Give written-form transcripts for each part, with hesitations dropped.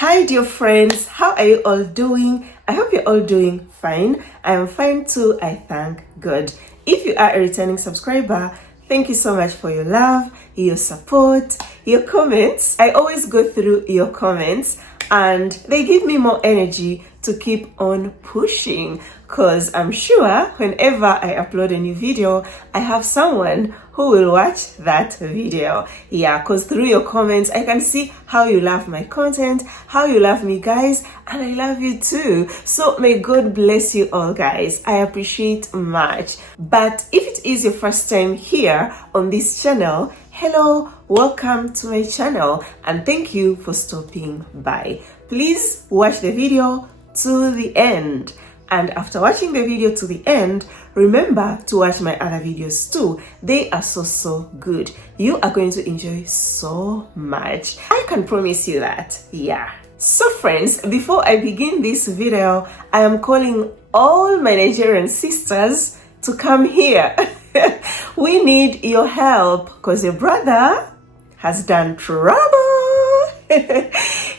Hi dear friends, how are you all doing? I hope you're all doing fine. I am fine too, I thank God. If you are a returning subscriber, thank you so much for your love, your support, your comments. I always go through your comments and they give me more energy to keep on pushing, because I'm sure whenever I upload a new video, I have someone who will watch that video. Yeah, because through your comments, I can see how you love my content, how you love me, guys, and I love you too. So may God bless you all, guys. I appreciate much. But if it is your first time here on this channel, hello, welcome to my channel, and thank you for stopping by. Please watch the video to the end. And after watching the video to the end, remember to watch my other videos too. They are so good. You are going to enjoy so much. I can promise you that. Yeah. So friends, before I begin this video, I am calling all my Nigerian sisters to come here. We need your help because your brother has done trouble.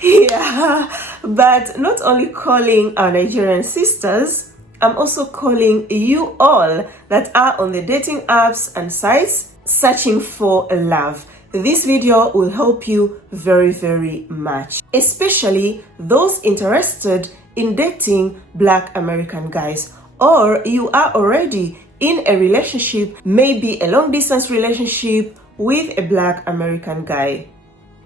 Yeah, but not only calling our Nigerian sisters, I'm also calling you all that are on the dating apps and sites searching for love. This video will help you very much, especially those interested in dating Black American guys, or you are already in a relationship, maybe a long distance relationship with a Black American guy.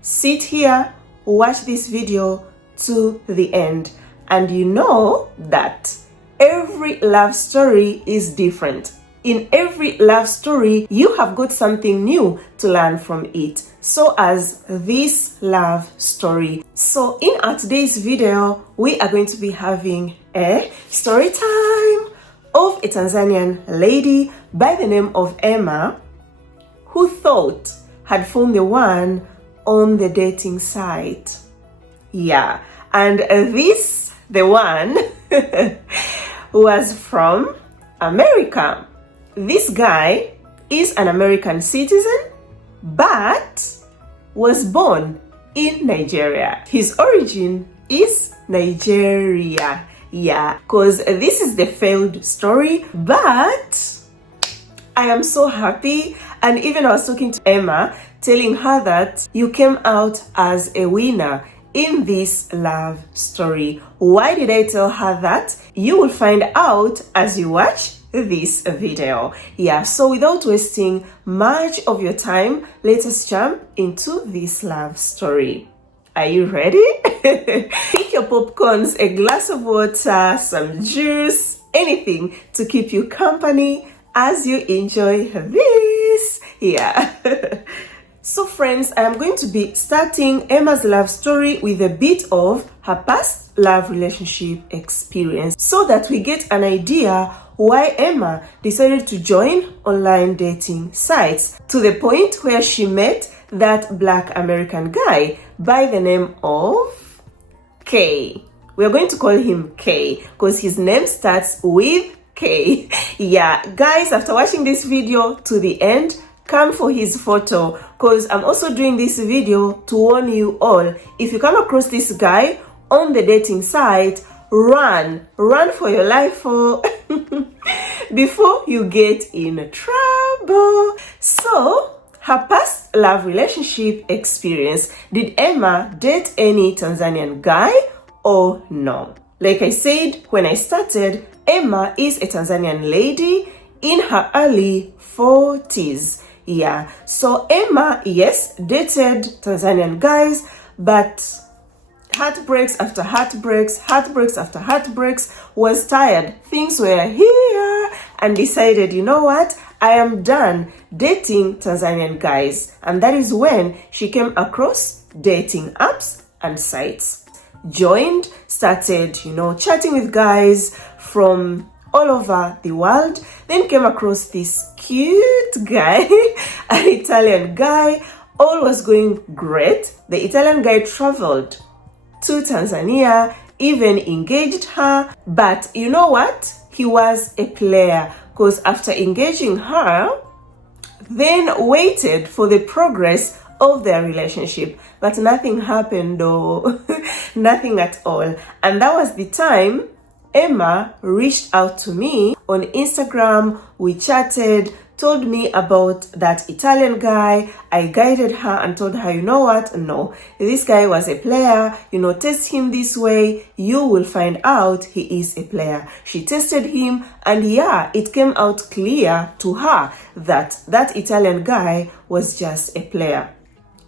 Sit here, watch this video to the end, and you know that every love story is different. In every love story, you have got something new to learn from it. So as this love story. So in our today's video, we are going to be having a story time of a Tanzanian lady by the name of Emma, who thought had found the one on the dating site. Yeah, and the one was from America. This guy is an American citizen but was born in Nigeria. His origin is Nigeria. Yeah, because this is the failed story, but I am so happy. And even I was talking to Emma, telling her that you came out as a winner in this love story. Why did I tell her that? You will find out as you watch this video. Yeah, so without wasting much of your time, let us jump into this love story. Are you ready? Pick your popcorns, a glass of water, some juice, anything to keep you company as you enjoy this. Yeah. So friends, I am going to be starting Emma's love story with a bit of her past love relationship experience so that we get an idea why Emma decided to join online dating sites to the point where she met that Black American guy by the name of K. We are going to call him K because his name starts with K. Yeah, guys, after watching this video to the end, come for his photo, because I'm also doing this video to warn you all. If you come across this guy on the dating site, run for your life before you get in trouble. So, her past love relationship experience. Did Emma date any Tanzanian guy or no? Like I said when I started, Emma is a Tanzanian lady in her early 40s. Yeah, so Emma, yes, dated Tanzanian guys, but heartbreaks after heartbreaks after heartbreaks, was tired. Things were here and decided, you know what? I am done dating Tanzanian guys. And that is when she came across dating apps and sites. Joined, started, chatting with guys from all over the world, then came across this cute guy, an Italian guy. All was going great. The Italian guy traveled to Tanzania, even engaged her, but you know what? He was a player, because after engaging her, then waited for the progress of their relationship, but nothing happened though. Nothing at all. And that was the time Emma reached out to me on Instagram. We chatted, told me about that Italian guy. I guided her and told her, you know what? No, this guy was a player. Test him this way. You will find out he is a player. She tested him, and yeah, it came out clear to her that that Italian guy was just a player.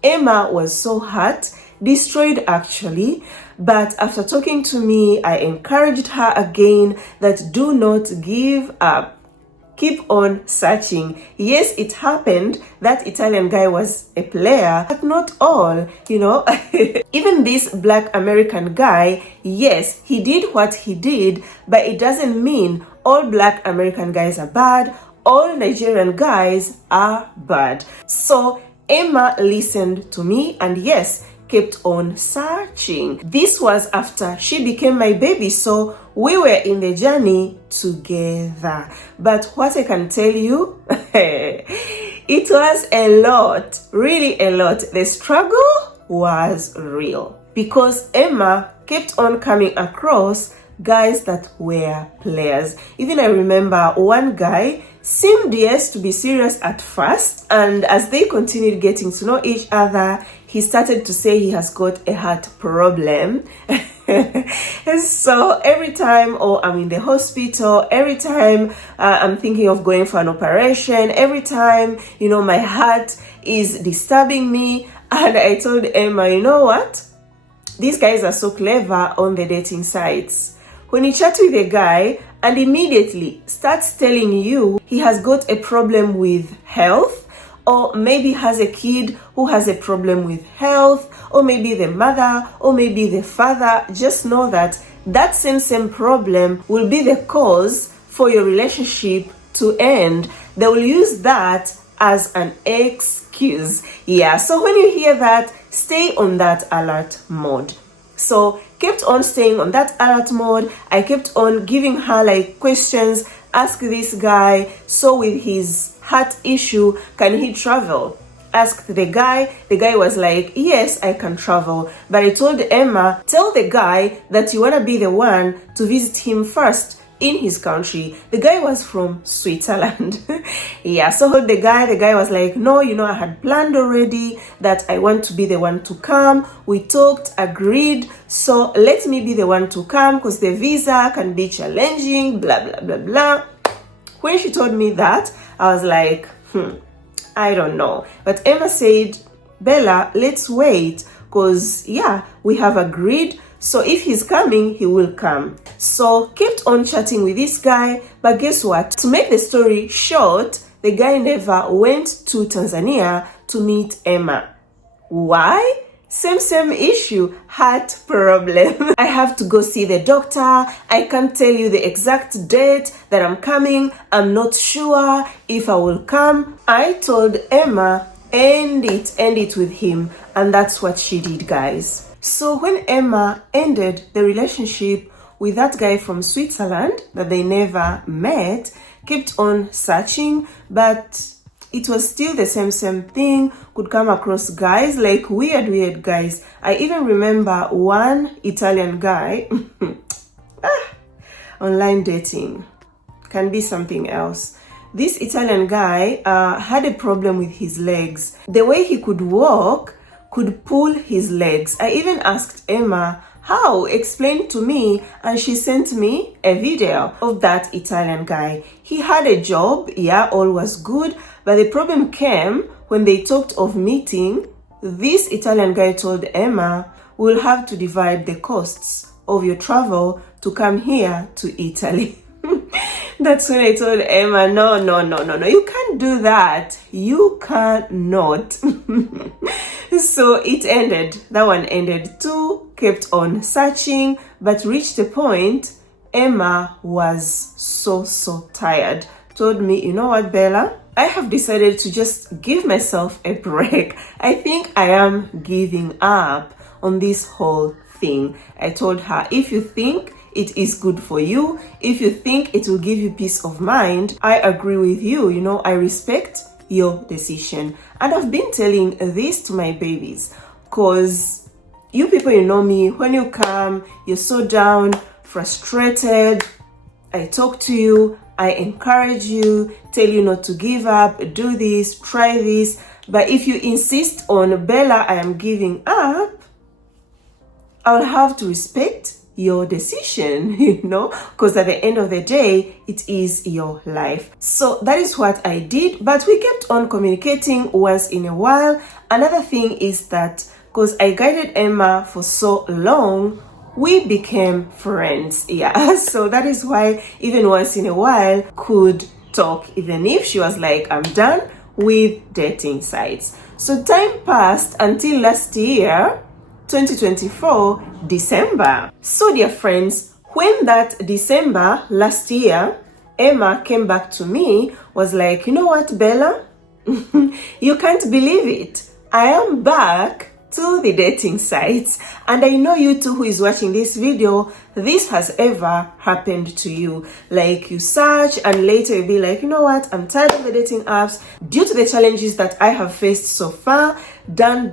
Emma was so hurt, destroyed actually, but after talking to me, I encouraged her again that do not give up. Keep on searching. Yes, it happened. That Italian guy was a player, but not all, Even this Black Ameican guy, yes, he did what he did, but it doesn't mean all Black Ameican guys are bad. All Nigerian guys are bad. So Emma listened to me and yes, kept on searching. This was after she became my baby, so we were in the journey together. But what I can tell you, it was a lot, really a lot. The struggle was real because Emma kept on coming across guys that were players. Even I remember one guy seemed yes to be serious at first, and as they continued getting to know each other, he started to say he has got a heart problem. So every time I'm in the hospital, every time I'm thinking of going for an operation, every time my heart is disturbing me. And I told Emma, you know what, these guys are so clever on the dating sites. When you chat with a guy and immediately starts telling you he has got a problem with health, or maybe has a kid who has a problem with health, or maybe the mother, or maybe the father, just know that that same problem will be the cause for your relationship to end. They will use that as an excuse. Yeah, so when you hear that, stay on that alert mode. So kept on staying on that alert mode. I kept on giving her questions. Ask this guy, so with his heart issue, can he travel? Asked the guy was like, yes, I can travel. But I told Emma, tell the guy that you want to be the one to visit him first in his country. The guy was from Switzerland. Yeah, so the guy was like, no, I had planned already that I want to be the one to come. We talked, agreed, so let me be the one to come because the visa can be challenging, blah blah blah blah. When she told me that, I was like, I don't know. But Emma said, Bella, let's wait because yeah, we have agreed. So if he's coming, he will come. So kept on chatting with this guy, but guess what? To make the story short, the guy never went to Tanzania to meet Emma. Why? Same issue, heart problem. I have to go see the doctor. I can't tell you the exact date that I'm coming. I'm not sure if I will come. I told Emma, end it with him. And that's what she did, guys. So when Emma ended the relationship with that guy from Switzerland that they never met, kept on searching, but it was still the same thing. Could come across guys, weird guys. I even remember one Italian guy. Online dating can be something else. This Italian guy had a problem with his legs. The way he could walk could pull his legs. I even asked Emma, how? Explain to me. And she sent me a video of that Italian guy. He had a job, yeah, all was good. But the problem came when they talked of meeting. This Italian guy told Emma, we'll have to divide the costs of your travel to come here to Italy. That's when I told Emma, no, you can't do that. You cannot. So it ended. That one ended too. Kept on searching, but reached a point Emma was so tired. Told me, you know what, Bella? I have decided to just give myself a break. I think I am giving up on this whole thing. I told her, if you think it is good for you, if you think it will give you peace of mind, I agree with you. I respect your decision. And I've been telling this to my babies, because you people, you know me, when you come, you're so down, frustrated, I talk to you, I encourage you, tell you not to give up, do this, try this. But if you insist on, Bella, I am giving up, I'll have to respect your decision, because at the end of the day, it is your life. So that is what I did, but we kept on communicating once in a while. Another thing is that because I guided Emma for so long, we became friends. Yeah, so that is why even once in a while could talk, even if she was like, I'm done with dating sites. So time passed until last year, 2024, December. So dear friends, when that December last year, Emma came back to me, was like, you know what, Bella? You can't believe it. I am back to the dating sites, and I know you too who is watching this video, this has ever happened to you. Like you search and later you'll be like, you know what, I'm tired of the dating apps due to the challenges that I have faced so far. Done.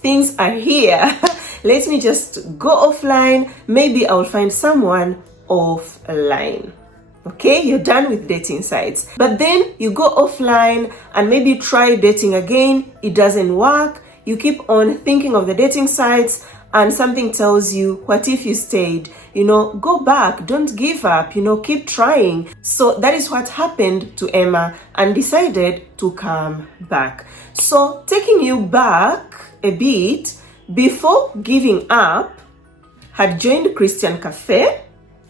Things are here. Let me just go offline. Maybe I'll find someone offline. Okay, you're done with dating sites. But then you go offline and maybe try dating again. It doesn't work. You keep on thinking of the dating sites and something tells you, what if you stayed? Go back, don't give up, keep trying. So that is what happened to Emma, and decided to come back. So taking you back a bit, before giving up, had joined Christian Cafe,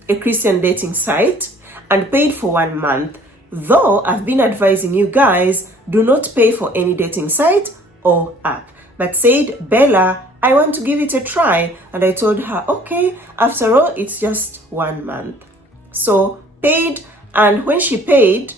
a Christian dating site, and paid for 1 month. Though I've been advising you guys, do not pay for any dating site or app. But said, Bella, I want to give it a try. And I told her, okay, after all, it's just 1 month. So paid, and when she paid,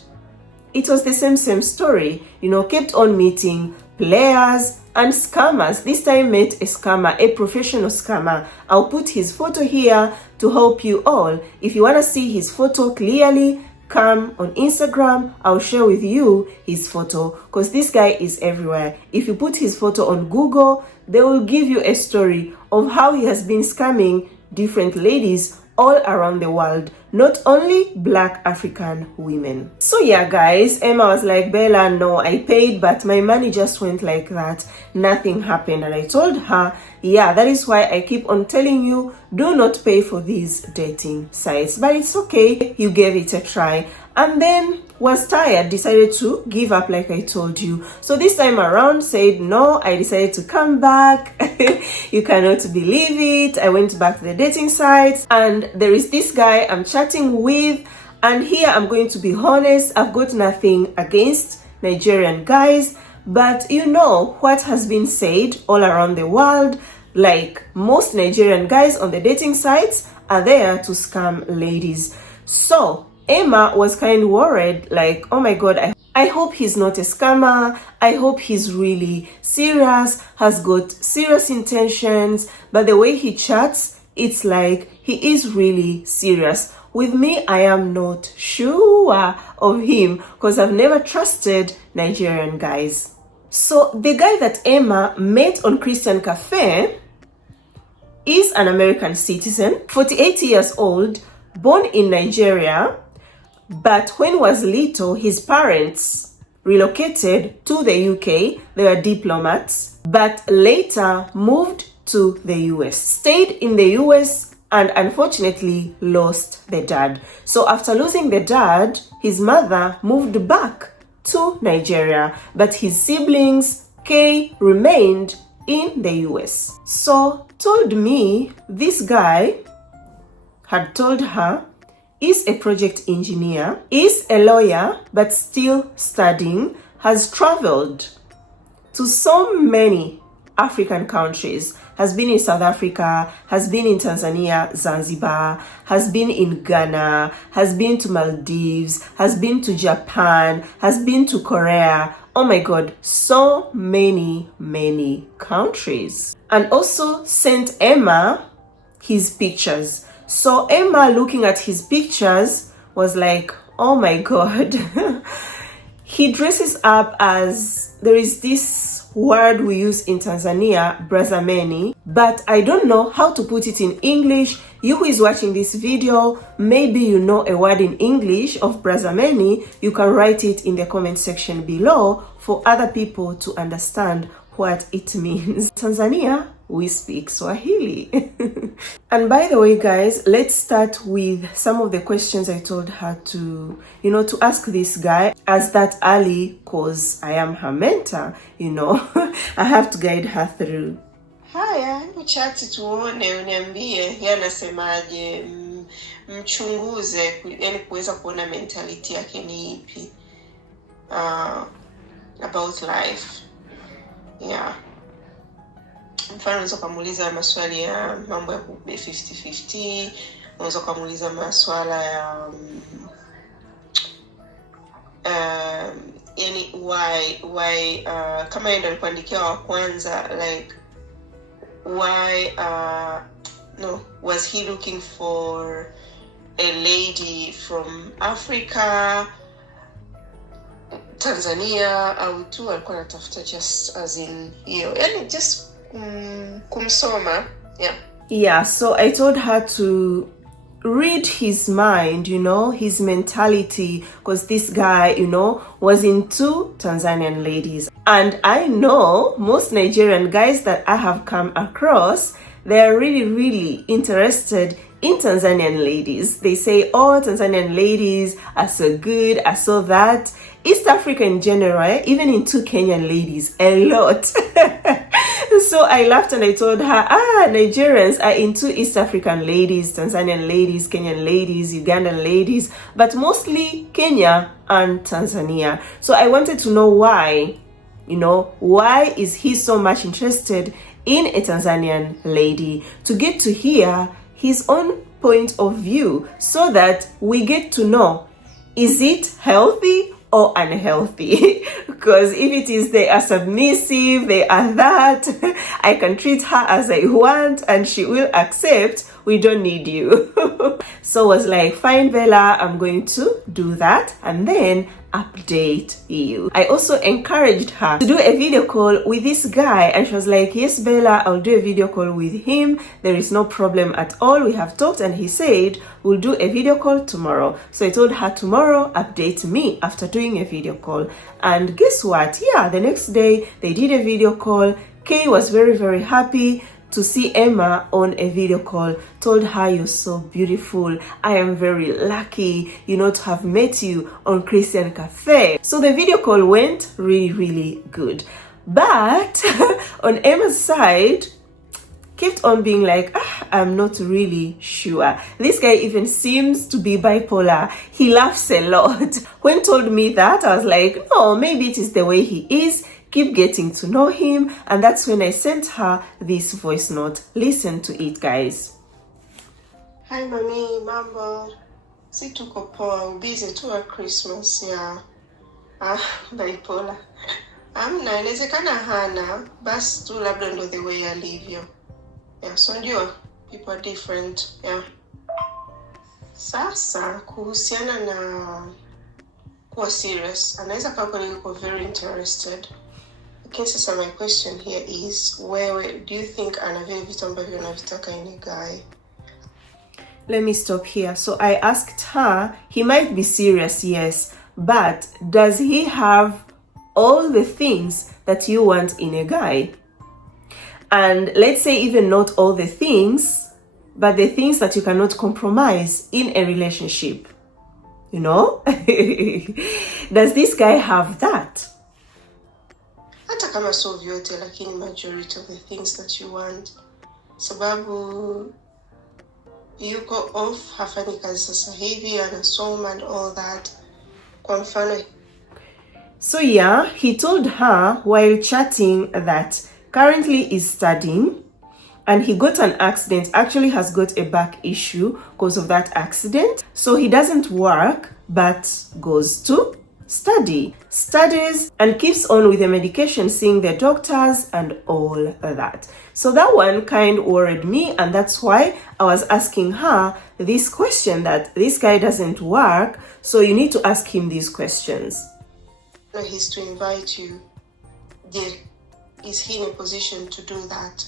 it was the same story. Kept on meeting players and scammers. This time met a scammer, a professional scammer. I'll put his photo here to help you all. If you want to see his photo clearly, come on Instagram. I'll share with you his photo, because this guy is everywhere. If you put his photo on Google, they will give you a story of how he has been scamming different ladies all around the world, not only Black African women. So yeah guys, Emma was like, Bella, no, I paid, but my money just went like that. Nothing happened. And I told her, yeah, that is why I keep on telling you, do not pay for these dating sites. But it's okay, you gave it a try. And then was tired, decided to give up like I told you. So this time around said, no, I decided to come back. You cannot believe it. I went back to the dating sites, and there is this guy I'm chatting with. And here I'm going to be honest, I've got nothing against Nigerian guys, but what has been said all around the world, like most Nigerian guys on the dating sites are there to scam ladies. So Emma was kind of worried, like, oh my God, I hope he's not a scammer. I hope he's really serious, has got serious intentions. But the way he chats, it's like he is really serious. With me, I am not sure of him, because I've never trusted Nigerian guys. So the guy that Emma met on Christian Cafe is an American citizen, 48 years old, born in Nigeria. But when he was little, his parents relocated to the UK. They were diplomats, but later moved to the US, stayed in the US, and unfortunately lost the dad. So after losing the dad, his mother moved back to Nigeria, but his siblings, remained in the US. So told me this guy had told her, is a project engineer, is a lawyer, but still studying, has traveled to so many African countries, has been in South Africa, has been in Tanzania, Zanzibar, has been in Ghana, has been to Maldives, has been to Japan, has been to Korea. Oh my God, so many countries. And also sent Emma his pictures. So Emma, looking at his pictures, was like, oh my God, He dresses up as, there is this word we use in Tanzania, brazameni, but I don't know how to put it in English. You who is watching this video, maybe you know a word in English of brazameni. You can write it in the comment section below for other people to understand what it means. Tanzania, we speak Swahili. And by the way, guys, let's start with some of the questions I told her to, to ask this guy as that early, cause I am her mentor, I have to guide her through. Haya, chati tuone, uniambie yanasemaje, mchunguze, yani kuweza kuona mentality yake ni ipi about life. Yeah. Mfano unaweza kumuuliza maswali ya mambo ya 50-50, unaweza kumuuliza maswala ya yani why kama yeye ndo alikuandikia wa kwanza, like why was he looking for a lady from Africa, Tanzania, au tu alikuwa anatafuta just as in yani just kumsoma. Yeah, so I told her to read his mind, his mentality, because this guy, was into Tanzanian ladies. And I know most Nigerian guys that I have come across, they're really, really interested in Tanzanian ladies. They say, oh, Tanzanian ladies are so good, are so that. East Africa in general, even into Kenyan ladies, a lot. So I laughed and I told her, Nigerians are into East African ladies, Tanzanian ladies, Kenyan ladies, Ugandan ladies, but mostly Kenya and Tanzania. So I wanted to know why, why is he so much interested in a Tanzanian lady, to get to hear his own point of view so that we get to know, is it healthy or unhealthy? Because if it is they are submissive, they are that, I can treat her as I want and she will accept, we don't need you. So I was like, fine Bella, I'm going to do that and then update you. I also encouraged her to do a video call with this guy and she was like, yes Bella, I'll do a video call with him, there is no problem at all, we have talked and he said we'll do a video call tomorrow. So I told her tomorrow, update me after doing a video call. And guess what? Yeah, the next day they did a video call. Kay was very, very happy to see Emma on a video call, told her, you're so beautiful, I am very lucky, to have met you on Christian Cafe. So the video call went really, really good. But on Emma's side, kept on being like, I'm not really sure. This guy even seems to be bipolar. He laughs a lot. When told me that, I was like, no, maybe it is the way he is. Keep getting to know him. And that's when I sent her this voice note. Listen to it, guys. Hi mami, mambo. Si tuko poa, busy tu wa Christmas, yeah. Bipolar. Amna, inawezekana hana, basi tu labda ndo the way alivyo. Yeah, so ndio, people are different, yeah. Sasa, kuhusiana na kuwa serious, anaweza kama yuko very interested. Okay, so my question here is, where do you think anavyo vitu ambavyo anavitaka in a guy? Let me stop here. So I asked her, he might be serious, yes, but does he have all the things that you want in a guy? And let's say even not all the things, but the things that you cannot compromise in a relationship. Does this guy have that? Hata kama so vyote, lakini majority of the things that you want. Sababu yuko off, hafanyi kazi sasa hivi, anasoma and all that. Kwa mfano. So yeah, he told her while chatting that currently is studying and he got an accident, actually has got a back issue because of that accident. So he doesn't work, but goes to studies and keeps on with the medication, seeing the doctors and all that. So that one kind worried me, and that's why I was asking her this question, that this guy doesn't work, so you need to ask him these questions. he's to invite you, is he in a position to do that?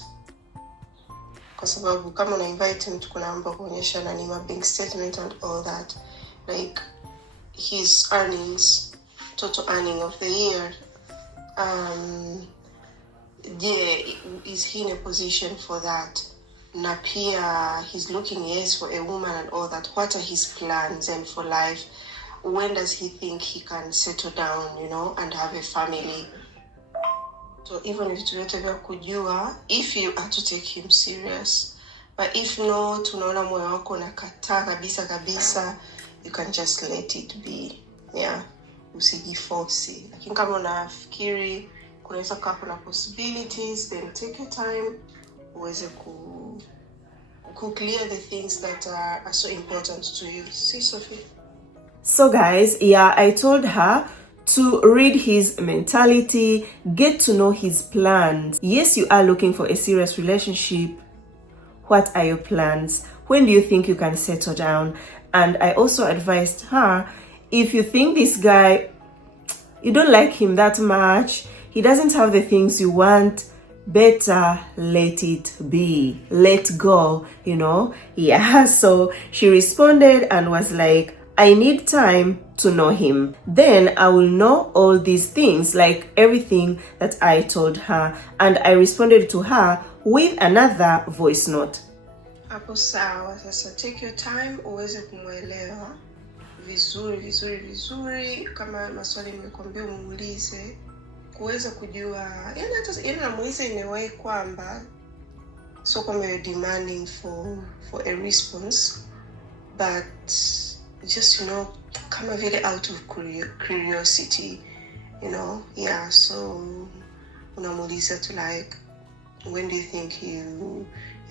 Kwa sababu kama una invite mtu kuna mambo kuonyesha na ni bank statement and all that, like his earnings, total earning of the year, is he in a position for that? Na pia he's looking, yes, for a woman and all that. What are his plans and for life? When does he think he can settle down, and have a family? So even if tunataka kujua if you are to take him serious, but if not, unaona moyo wako unakataa kabisa, you can just let it be. Yeah, usijiforce. Lakini kama unafikiri kunaweza kuwa kuna possibilities, then take your time uweze ku clear the things that are so important to you. See, Sophie? So guys, yeah, I told her to read his mentality, get to know his plans. Yes, you are looking for a serious relationship. What are your plans? When do you think you can settle down? And I also advised her, if you think this guy, you don't like him that much, he doesn't have the things you want, better let it be. Let go, Yeah, so she responded and was like, I need time to know him. Then I will know all these things, like everything that I told her. And I responded to her with another voice note. Hapo sawa, sasa take your time uweze kumuelewa vizuri, kama maswali nimekwambia umuulize, kuweza kujua, yani namuuliza in a way kwamba so kama you're demanding for a response, but just kama vile out of curiosity, yeah. So unamuuliza to like, when do you think you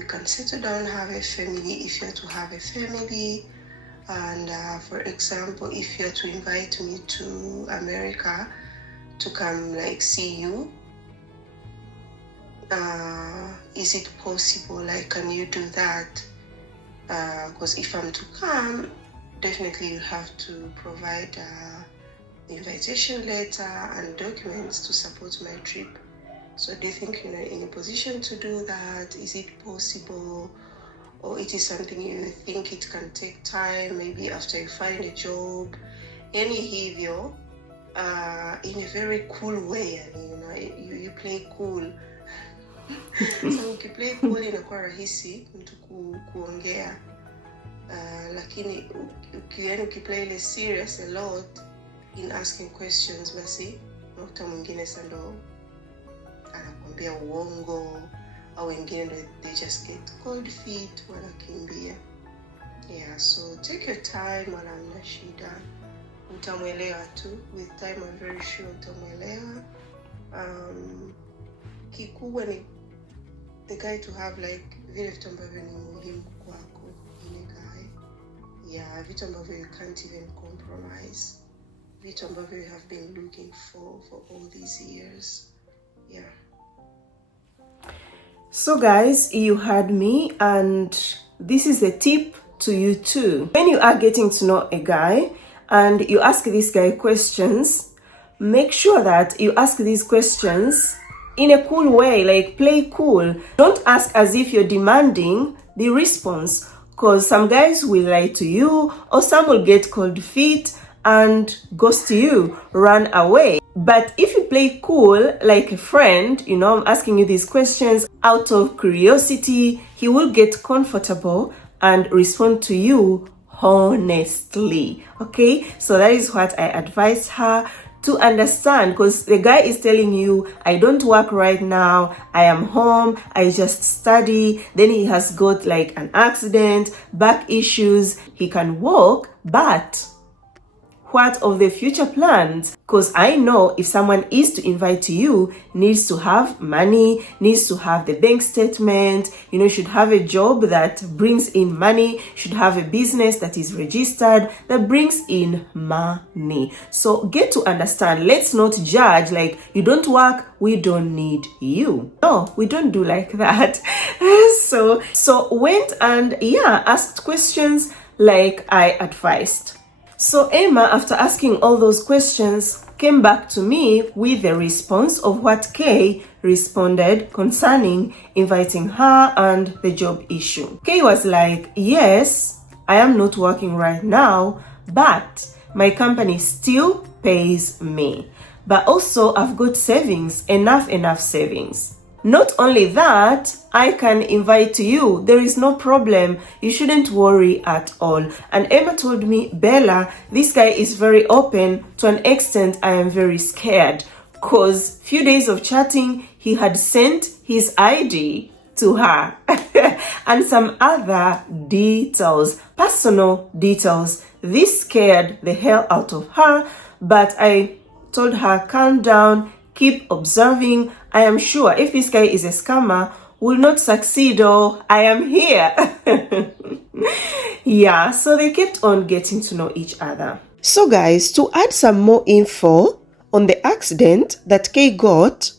can settle down, have a family, if you're to have a family? And for example, if you're to invite me to America to come like see you, is it possible? Like, can you do that? Because if I'm to come, definitely you have to provide the invitation letter and documents to support my trip. So do you think you're in a position to do that? Is it possible? Or it is something you think it can take time, maybe after you find a job? Yani hivyo, in a very cool way, you play cool. So ukiplay cool inakuwa rahisi mtu kuongea. Lakini ukiplay ile serious a lot in asking questions, basi mtu mwingine sando anakuambia uongo, au wengine they just get cold feet wanakimbia. Yeah, so take your time, wala hamna shida, utamuelewa tu. With time I'm very sure utamuelewa. Kikubwa ni the guy to have like vile vitu ambavyo ni muhimu kwako ile guy. Yeah, vitu ambavyo you can't even compromise, vitu ambavyo you have been looking for all these years. Yeah. So guys, you heard me, and this is a tip to you too. When you are getting to know a guy and you ask this guy questions, make sure that you ask these questions in a cool way, like play cool. Don't ask as if you're demanding the response, because some guys will lie to you, or some will get cold feet and ghost you, run away. But if you play cool like a friend, I'm asking you these questions out of curiosity, he will get comfortable and respond to you honestly. Okay, so that is what I advise her to understand, because the guy is telling you, I don't work right now, I am home, I just study. Then he has got like an accident, back issues, he can walk, but what of the future plans? Because I know if someone is to invite you, needs to have money, needs to have the bank statement, should have a job that brings in money, should have a business that is registered, that brings in money. So get to understand. Let's not judge like, you don't work, we don't need you. No, we don't do like that. So went and asked questions like I advised. So Emma, after asking all those questions, came back to me with the response of what Kay responded concerning inviting her and the job issue. Kay was like, yes, I am not working right now, but my company still pays me. But also I've got savings, enough savings. Not only that, I can invite you. There is no problem. You shouldn't worry at all. And Emma told me, Bella, this guy is very open. To an extent, I am very scared. Because few days of chatting, he had sent his ID to her. And some other details, personal details. This scared the hell out of her. But I told her, calm down, keep observing. I am sure if this guy is a scammer, will not succeed. Oh, I am here. Yeah, so they kept on getting to know each other. So guys, to add some more info on the accident that Kay got,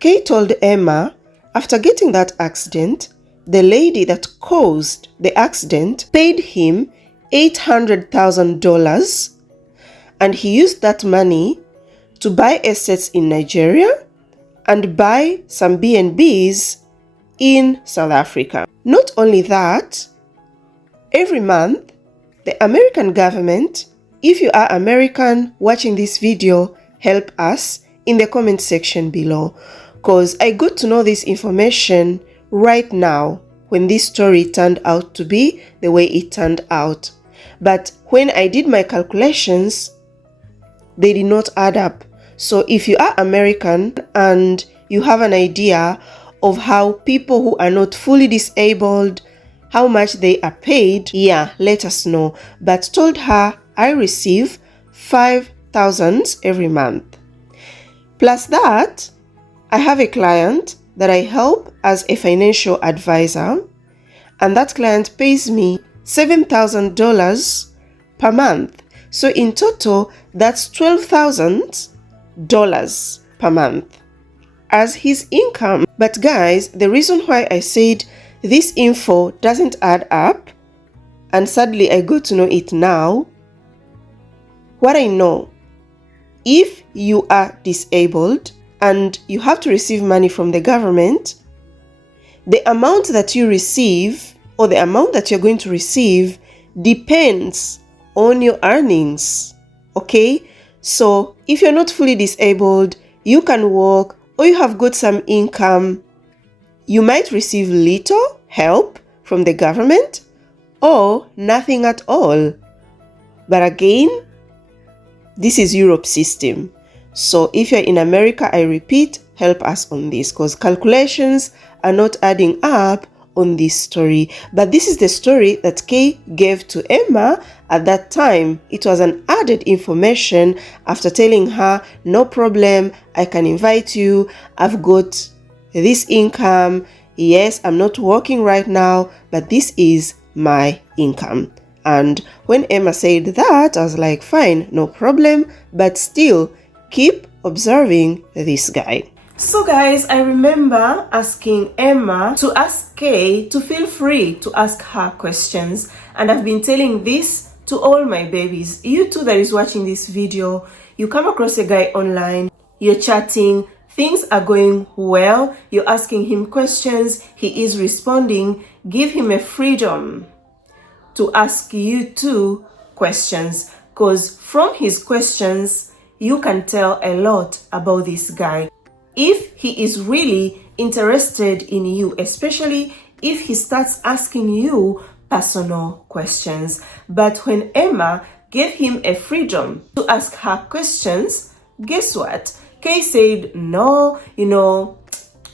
Kay told Emma, after getting that accident, the lady that caused the accident paid him $800,000, and he used that money to buy assets in Nigeria and buy some B&Bs in South Africa. Not only that, every month, the American government, if you are American watching this video, help us in the comment section below, because I got to know this information right now when this story turned out to be the way it turned out. But when I did my calculations, they did not add up. So if you are American and you have an idea of how people who are not fully disabled, how much they are paid, yeah, let us know. But told her I receive $5,000 every month. Plus that, I have a client that I help as a financial advisor, and that client pays me $7,000 per month. So in total, that's $12,000 per month as his income. But guys, the reason why I said this info doesn't add up, and sadly I got to know it now, what I know, if you are disabled and you have to receive money from the government, the amount that you receive or the amount that you're going to receive depends on your earnings. Okay, so if you're not fully disabled, you can work or you have got some income, you might receive little help from the government or nothing at all. But again, this is Europe system. So if you're in America, I repeat, help us on this, because calculations are not adding up on this story. But this is the story that Kay gave to Emma at that time. It was an added information after telling her, no problem, I can invite you, I've got this income, yes, I'm not working right now, but this is my income. And when Emma said that, I was like, fine, no problem, but still keep observing this guy. So guys, I remember asking Emma to ask Kay to feel free to ask her questions, and I've been telling this to all my babies. You too that is watching this video, you come across a guy online, you're chatting, things are going well, you're asking him questions, he is responding, give him a freedom to ask you too questions, because from his questions you can tell a lot about this guy. If he is really interested in you, especially if he starts asking you personal questions. But when Emma gave him a freedom to ask her questions, guess what? Kay said, no,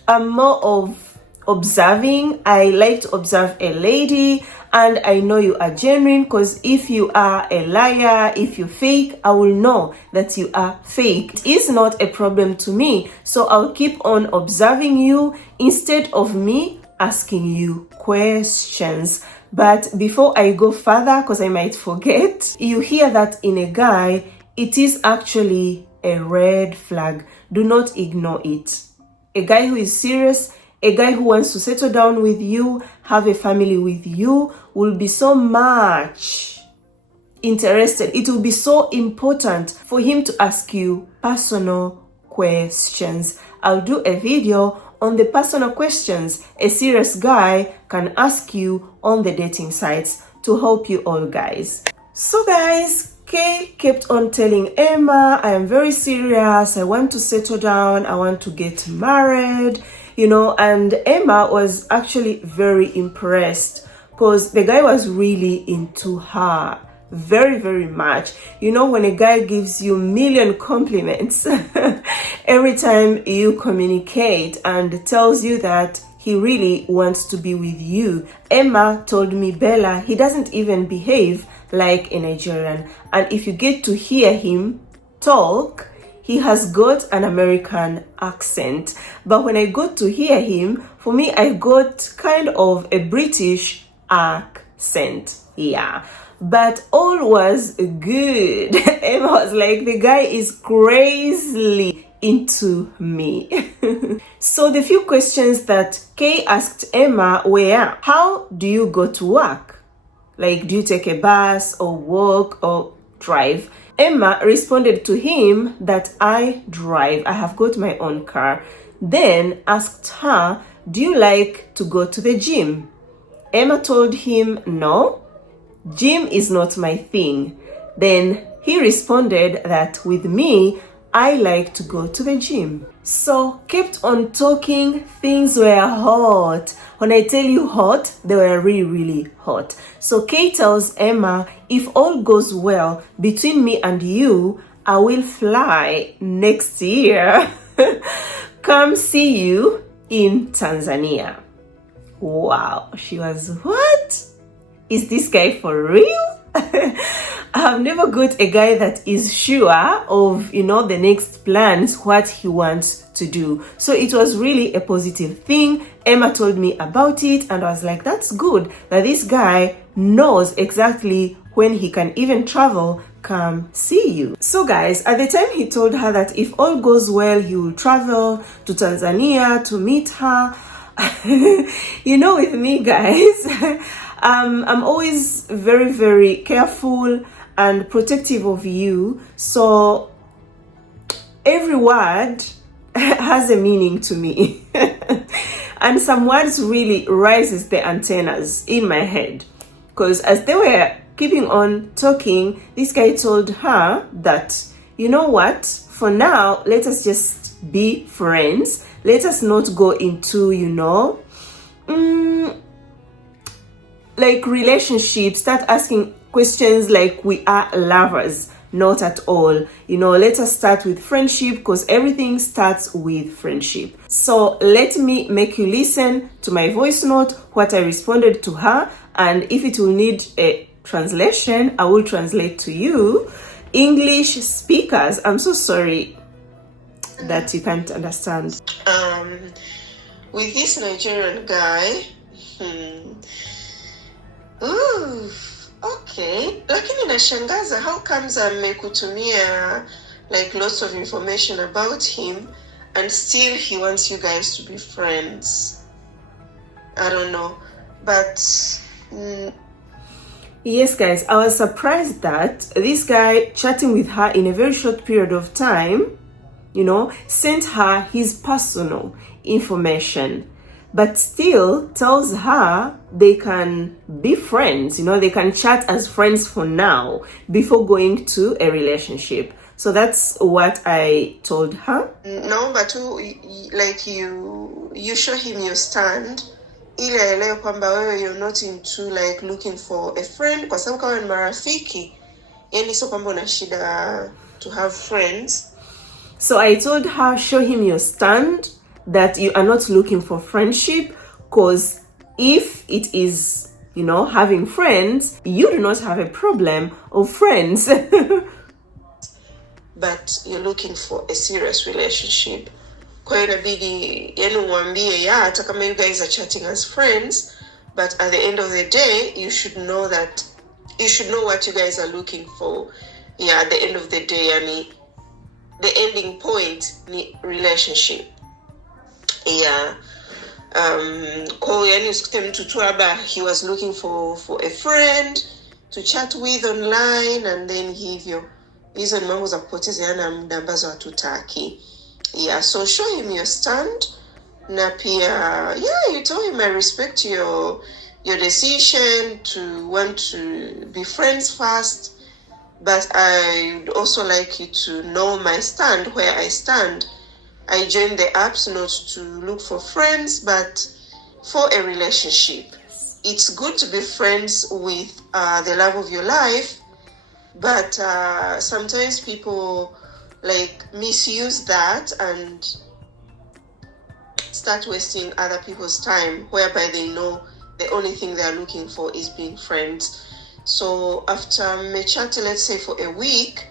I'm more of observing. I like to observe a lady, and I know you are genuine, because if you are a liar, if you fake, I will know that you are fake. It is not a problem to me, so I'll keep on observing you instead of me asking you questions. But before I go further, because I might forget, you hear that in a guy, it is actually a red flag. Do not ignore it. A guy who is serious, a guy who wants to settle down with you, have a family with you, will be so much interested, it will be so important for him to ask you personal questions. I'll do a video on the personal questions a serious guy can ask you on the dating sites to help you all guys. So guys, Kay kept on telling Emma, I am very serious, I want to settle down, I want to get married, and Emma was actually very impressed because the guy was really into her very, very much. When a guy gives you million compliments every time you communicate and tells you that he really wants to be with you. Emma told me, Bella, he doesn't even behave like a Nigerian, and if you get to hear him talk, he has got an American accent, but when I got to hear him, for me, I got kind of a British accent. Yeah, but all was good. Emma was like, the guy is crazily into me. So the few questions that Kay asked Emma were, how do you go to work? Like, do you take a bus or walk or drive? Emma responded to him that I drive. I have got my own car. Then asked her, do you like to go to the gym? Emma told him, no, gym is not my thing. Then he responded that with me, I like to go to the gym. So kept on talking, things were hot. When I tell you hot, they were really, really hot. So Kay tells Emma, if all goes well between me and you, I will fly next year. Come see you in Tanzania. Wow, she was, what? Is this guy for real? I have never got a guy that is sure of, the next plans, what he wants to do. So it was really a positive thing. Emma told me about it and I was like, that's good that this guy knows exactly when he can even travel, come see you. So guys, at the time he told her that if all goes well, he will travel to Tanzania to meet her. With me guys, I'm always very, very careful and protective of you. So every word has a meaning to me. And some words really raises the antennas in my head. Because as they were keeping on talking, this guy told her that, you know what, for now, let us just be friends. Let us not go into, like relationships, start asking questions like we are lovers. Not at all. Let us start with friendship because everything starts with friendship. So let me make you listen to my voice note, what I responded to her, and if it will need a translation, I will translate to you. English speakers, I'm so sorry that you can't understand. With this Nigerian guy, ooh, okay. Lakini nashangaza, how comes amekutumia like lots of information about him and still he wants you guys to be friends? I don't know. But yes guys, I was surprised that this guy chatting with her in a very short period of time, sent her his personal information, but still tells her they can be friends, they can chat as friends for now before going to a relationship. So that's what I told her. No, but like you show him your stand, ili aelewe kwamba wewe you're not into like looking for a friend, kwa sababu kama ni marafiki, yani sio kwamba una shida to have friends. So I told her, show him your stand, that you are not looking for friendship, because if it is, having friends, you do not have a problem of friends. But you're looking for a serious relationship. Kwa hiyo inabidi uambie, hata kama you guys are chatting as friends, but at the end of the day, you should know what you guys are looking for. Yeah, at the end of the day, the ending point ni relationship. Yeah. Kwa hiyo usikute mtu tu labda he was looking for a friend to chat with online, and then hivyo. Hizo ni mambo za kupotezeana muda ambazo hatutaki. Yeah, so show him your stand. Na pia, yeah, you told him I respect your decision to want to be friends first, but I would also like you to know my stand, where I stand. I joined the apps not to look for friends, but for a relationship. It's good to be friends with the love of your life, but sometimes people like misuse that and start wasting other people's time, whereby they know the only thing they are looking for is being friends. So after me chat, let's say for a week,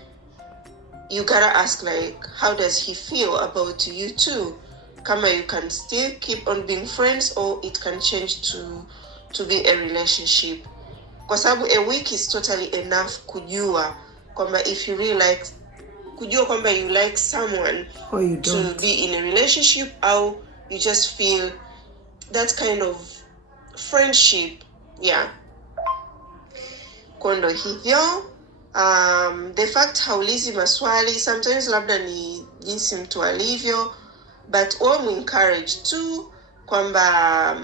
you gotta ask like, how does he feel about you too? Kama you can still keep on being friends, or it can change to be a relationship. Kwa sababu a week is totally enough kujua kwamba if you really like, kujua kwamba you like someone, or you don't, to be in a relationship, or you just feel that kind of friendship. Yeah. Kondo hivyo. The fact haulizi maswali, sometimes labda ni jinsi mtu alivyo, but all encourage tu kwamba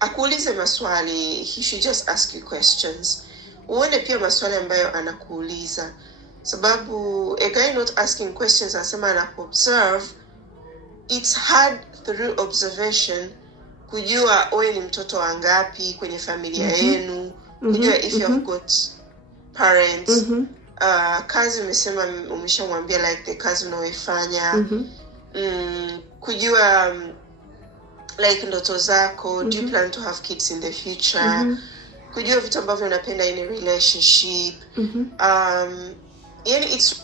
akuulize maswali. He should just ask you questions. Uone pia maswali ambayo anakuuliza, sababu a guy not asking questions asema anakuobserve. It's hard through observation kujua wewe ni mtoto wangapi kwenye familia yenu, kujua if you have got parents. Kazi umesema umeshamwambia like the kazi unaoifanya. Kujua like ndoto zako, do you plan to have kids in the future? Kujua vitu ambavyo unapenda in a relationship. It's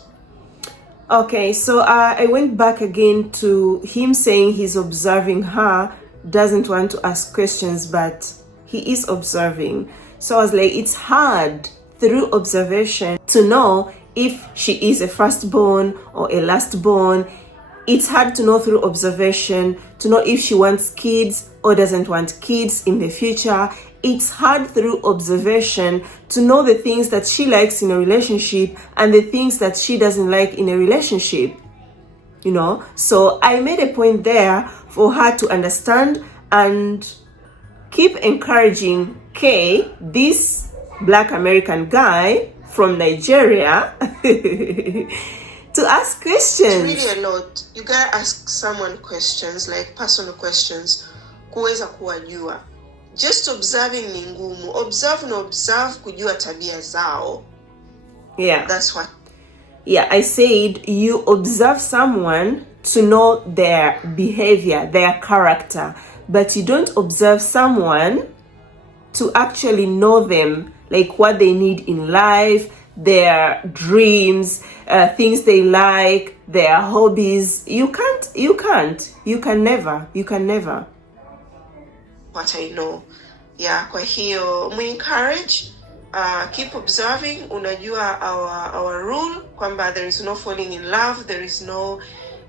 okay. So I went back again to him saying he's observing her, doesn't want to ask questions, but he is observing. So I was like, it's hard through observation to know if she is a firstborn or a lastborn. It's hard to know through observation to know if she wants kids or doesn't want kids in the future. It's hard through observation to know the things that she likes in a relationship and the things that she doesn't like in a relationship. You know, so I made a point there for her to understand and keep encouraging Kay, this Black Ameican guy from Nigeria, to ask questions. It's really a lot. You gotta ask someone questions, like personal questions, kuweza kuwajua. Just observing ni ngumu. Observe kujua tabia zao. Yeah. That's what. Yeah, I said you observe someone to know their behavior, their character, but you don't observe someone to actually know them, like what they need in life, their dreams, things they like, their hobbies. You can never. What I know. Yeah, kwa hiyo we encourage, keep observing. Unajua our rule kwamba there is no falling in love, there is no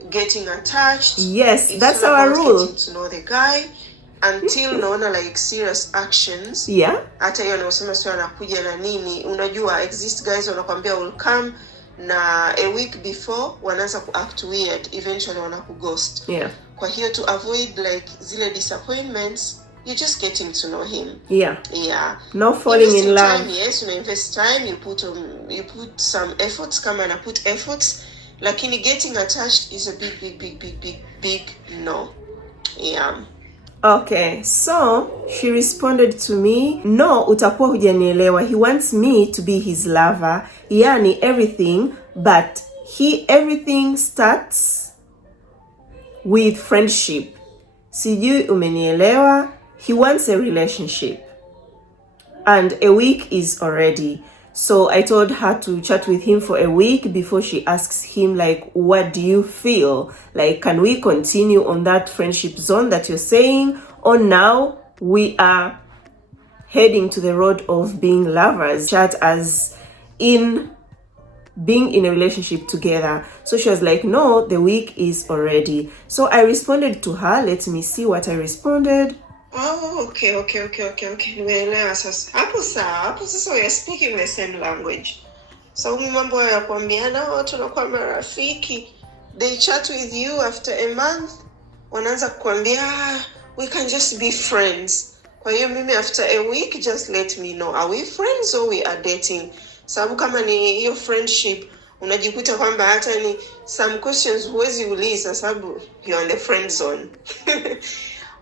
getting attached. Yes, it's that's our rule. Getting to know the guy until naona like serious actions. Yeah. Hata hiyo anaosema sio anakuja na nini, unajua exist guys wanakuambia will come na a week before wanaanza kuact weird, eventually wanakughost. Yeah. Kwa hiyo to avoid like zile disappointments, you're just getting to know him. Yeah. No falling Investing in love. Time, yes, you invest time, you put some efforts, kama na put efforts, lakini getting attached is a big no. Yeah. Okay, so she responded to me, no, utakuwa hujanielewa. He wants me to be his lover, yani everything, but everything starts with friendship. Sijui umenielewa. He wants a relationship. And a week is already. So I told her to chat with him for a week before she asks him, like, what do you feel? Like, can we continue on that friendship zone that you're saying? Or now we are heading to the road of being lovers? Chat as in being in a relationship together. So she was like, no, the week is already. So I responded to her. Let me see what I responded. Oh, okay. Nimeelewa sasa. Hapo sasa we are speaking the same language. So mambo ya kuambiana watu wanakuwa marafiki. They chat with you after a month. Wanaanza kukuambia we can just be friends. Kwa hiyo mimi after a week just let me know. Are we friends or we are dating? Sababu kama ni hiyo friendship unajikuta kwamba hata ni some questions huwezi uliza sababu you're on the friend zone.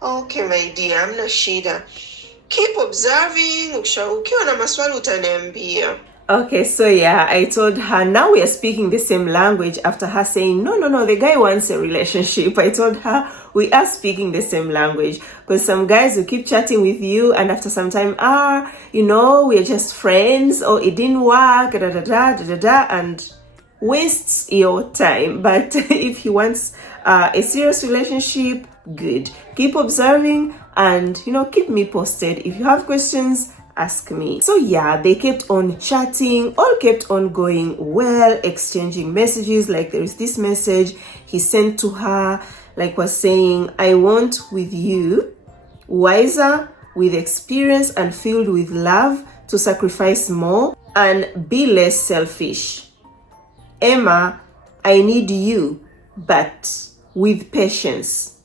Okay my dear, hamna shida. Keep observing. Ukiwa na maswali utaniambia. Okay, so yeah, I told her now we are speaking the same language after her saying, no, the guy wants a relationship. I told her we are speaking the same language because some guys will keep chatting with you and after some time, we are just friends or it didn't work, and wastes your time. But if he wants a serious relationship, good. Keep observing and, keep me posted. If you have questions, ask me. So yeah, they kept on chatting, all kept on going well, exchanging messages. Like there is this message he sent to her, like was saying, I want with you, wiser, with experience and filled with love, to sacrifice more and be less selfish. Emma, I need you, but with patience.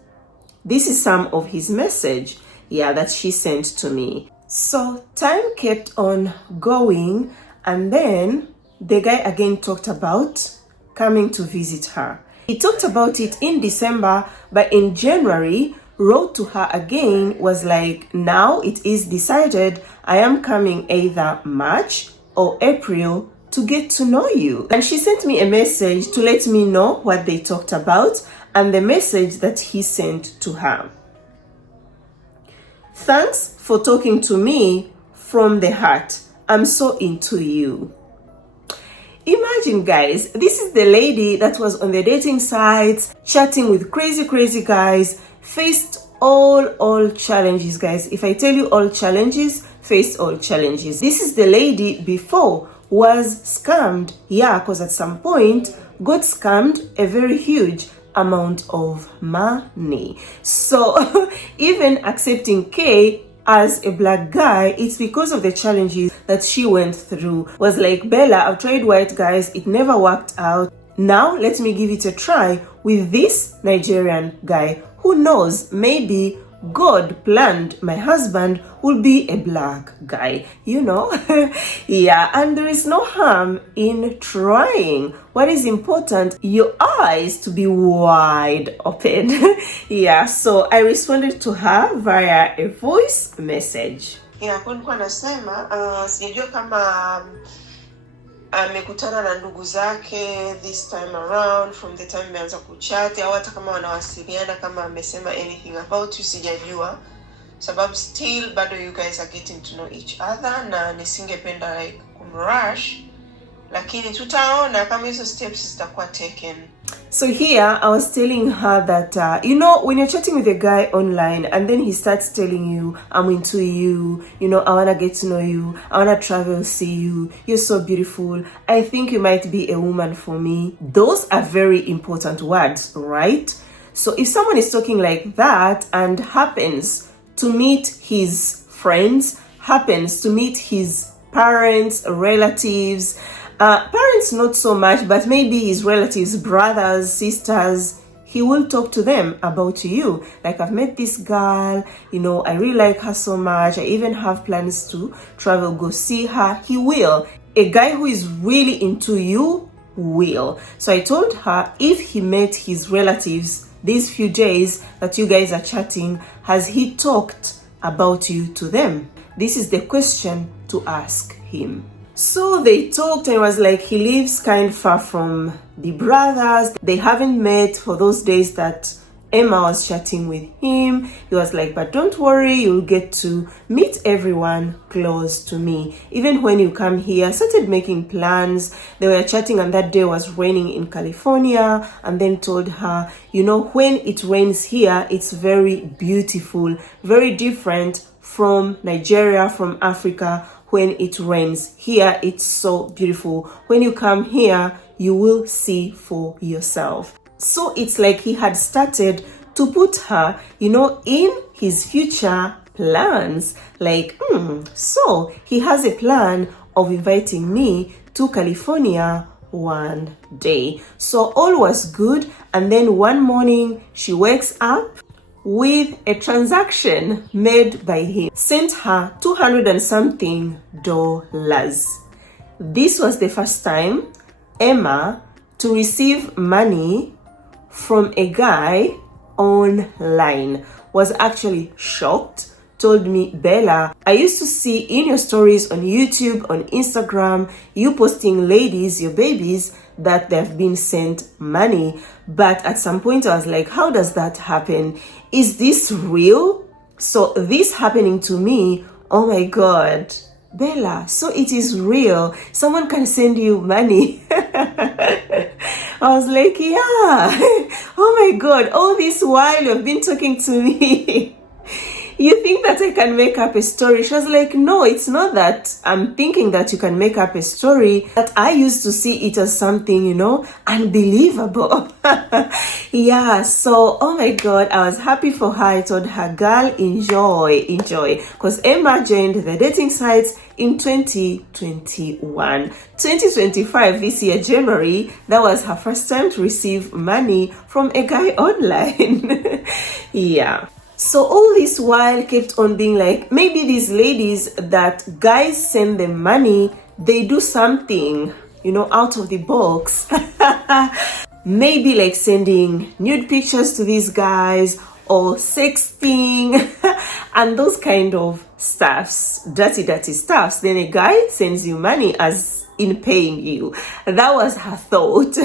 This is some of his message, that she sent to me. So time kept on going, and then the guy again talked about coming to visit her. He talked about it in December, but in January, wrote to her again, was like, now it is decided I am coming either March or April to get to know you. And she sent me a message to let me know what they talked about and the message that he sent to her. Thanks for talking to me from the heart. I'm so into you. Imagine, guys, this is the lady that was on the dating sites, chatting with crazy guys, faced all challenges, guys. If I tell you all challenges, faced all challenges. This is the lady before was scammed. Yeah, because at some point got scammed a very huge amount of money. So even accepting K as a black guy, it's because of the challenges that she went through. Was like, Bella, I've tried white guys, it never worked out. Now let me give it a try with this Nigerian guy. Who knows, maybe God planned my husband will be a black guy, Yeah, and there is no harm in trying. What is important, your eyes to be wide open. Yeah, so I responded to her via a voice message. Yeah, kulikuwa nasema sijajua kama amekutana na ndugu zake this time around from the time ameanza kuchat au hata kama wanawasiliana, kama amesema anything about you sijajua, sababu still bado you guys are getting to know each other na nisingependa like kumrush, lakini tutaona kama hizo steps zitakuwa taken. So here I was telling her that, when you're chatting with a guy online and then he starts telling you, I'm into you, I want to get to know you, I want to travel, see you, you're so beautiful, I think you might be a woman for me. Those are very important words, right? So if someone is talking like that and happens to meet his friends, happens to meet his parents, relatives, parents not so much, but maybe his relatives, brothers, sisters, he will talk to them about you. Like, I've met this girl, I really like her so much, I even have plans to travel, go see her. He will. A guy who is really into you will. So I told her, if he met his relatives these few days that you guys are chatting, has he talked about you to them? This is the question to ask him. So they talked, and it was like he lives kind of far from the brothers. They haven't met for those days that Emma was chatting with him. He was like, but don't worry, you'll get to meet everyone close to me. Even when you come here, started making plans. They were chatting, and that day was raining in California, and then told her, when it rains here, it's very beautiful, very different from Nigeria, from Africa. When it rains here, it's so beautiful. When you come here, you will see for yourself. So it's like he had started to put her, in his future plans. Like, so he has a plan of inviting me to California one day. So all was good. And then one morning she wakes up with a transaction made by him. Sent her $200 and something. This was the first time Emma to receive money from a guy online. Was actually shocked. Told me, Bella, I used to see in your stories on YouTube, on Instagram, you posting ladies, your babies, that they've been sent money. But at some point I was like, how does that happen? Is this real? So this happening to me, oh my God, Bella, so it is real. Someone can send you money. I was like, yeah. Oh my God, all this while you've been talking to me. You think that I can make up a story? She was like, no, it's not that I'm thinking that you can make up a story. That I used to see it as something, unbelievable. Yeah, so, oh my God, I was happy for her. I told her, girl, enjoy. Because Emma joined the dating sites in 2021. 2025, this year, January, that was her first time to receive money from a guy online. Yeah. So all this while kept on being like, maybe these ladies that guys send them money, they do something, out of the box. Maybe like sending nude pictures to these guys or sexting and those kind of stuffs, dirty stuffs. Then a guy sends you money as in paying you. That was her thought.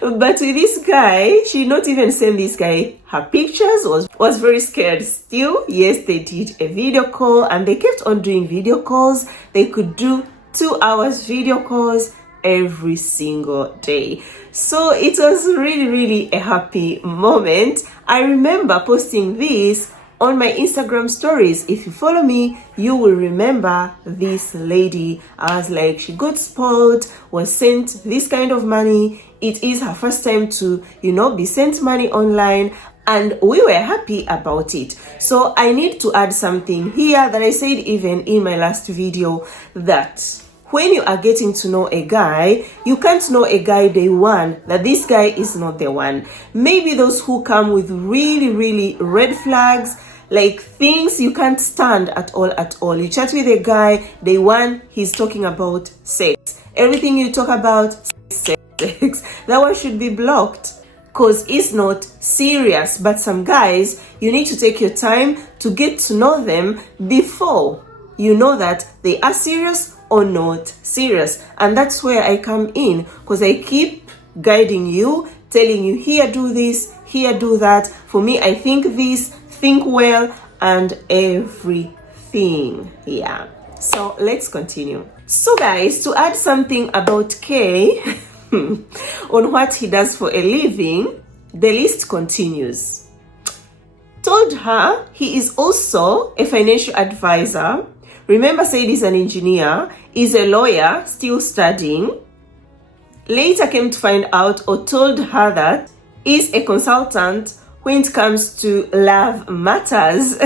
But with this guy, she not even send this guy her pictures, was very scared still. Yes, they did a video call and they kept on doing video calls. They could do 2 hours video calls every single day. So it was really a happy moment. I remember posting this on my Instagram stories. If you follow me, you will remember this lady. I was like, she got spoiled, was sent this kind of money. It is her first time to, be sent money online, and we were happy about it. So I need to add something here that I said even in my last video, that when you are getting to know a guy, you can't know a guy day one that this guy is not the one. Maybe those who come with really red flags, like things you can't stand at all. You chat with a guy, day one, he's talking about sex. Everything you talk about, sex. That one should be blocked because it's not serious. But some guys, you need to take your time to get to know them before you know that they are serious or not serious. And that's where I come in, because I keep guiding you, telling you, here, do this, here, do that. For me, I think this, think well, and everything. Yeah. So let's continue. So guys, to add something about Kay on what he does for a living, the list continues. Told her he is also a financial advisor. Remember, said he's an engineer, is a lawyer, still studying. Later came to find out, or told her that is a consultant when it comes to love matters,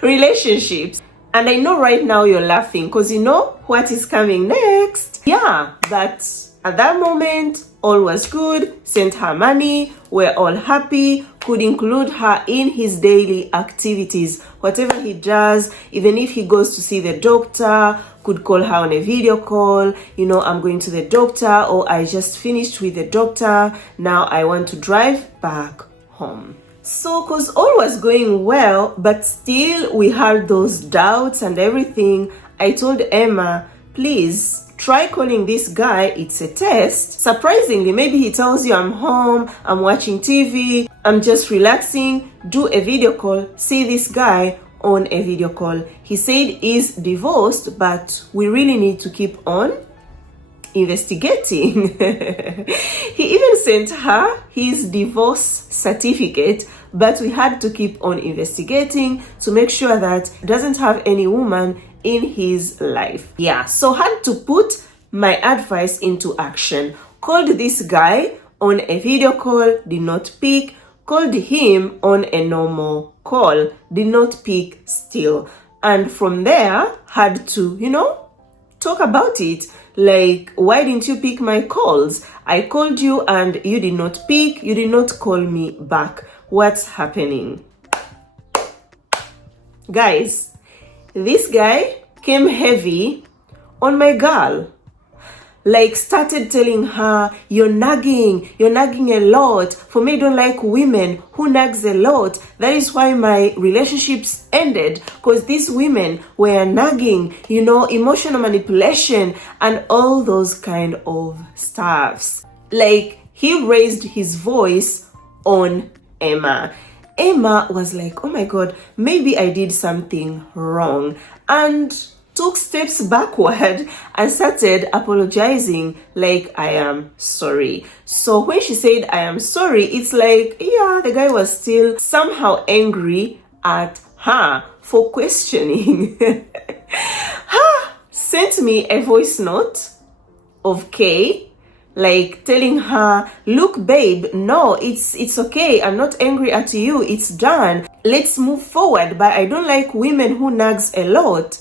relationships. And I know right now you're laughing because you know what is coming next. Yeah, but at that moment, all was good, sent her money, we're all happy, could include her in his daily activities. Whatever he does, even if he goes to see the doctor, could call her on a video call, I'm going to the doctor, or I just finished with the doctor, now I want to drive back home. So, because all was going well, but still we had those doubts and everything, I told Emma, please try calling this guy. It's a test. Surprisingly, maybe he tells you I'm home, I'm watching TV, I'm just relaxing. Do a video call. See this guy on a video call. He said he's divorced, but we really need to keep on investigating. He even sent her his divorce certificate, but we had to keep on investigating to make sure that he doesn't have any woman in his life. Yeah, so had to put my advice into action. Called this guy on a video call, did not pick. called him on a normal call, did not pick still. And from there, had to, talk about it. Like, why didn't you pick my calls? I called you and you did not pick. You did not call me back. What's happening? Guys, this guy came heavy on my girl. Like, started telling her, you're nagging a lot. For me, I don't like women who nags a lot. That is why my relationships ended, because these women were nagging, emotional manipulation and all those kind of stuffs. Like, he raised his voice on Emma. Emma was like, oh my God, maybe I did something wrong. And took steps backward and started apologizing, like, I am sorry. So when she said, I am sorry, it's like, yeah, the guy was still somehow angry at her for questioning. Sent me a voice note of Kay, like telling her, look, babe, no, it's okay. I'm not angry at you. It's done. Let's move forward. But I don't like women who nags a lot.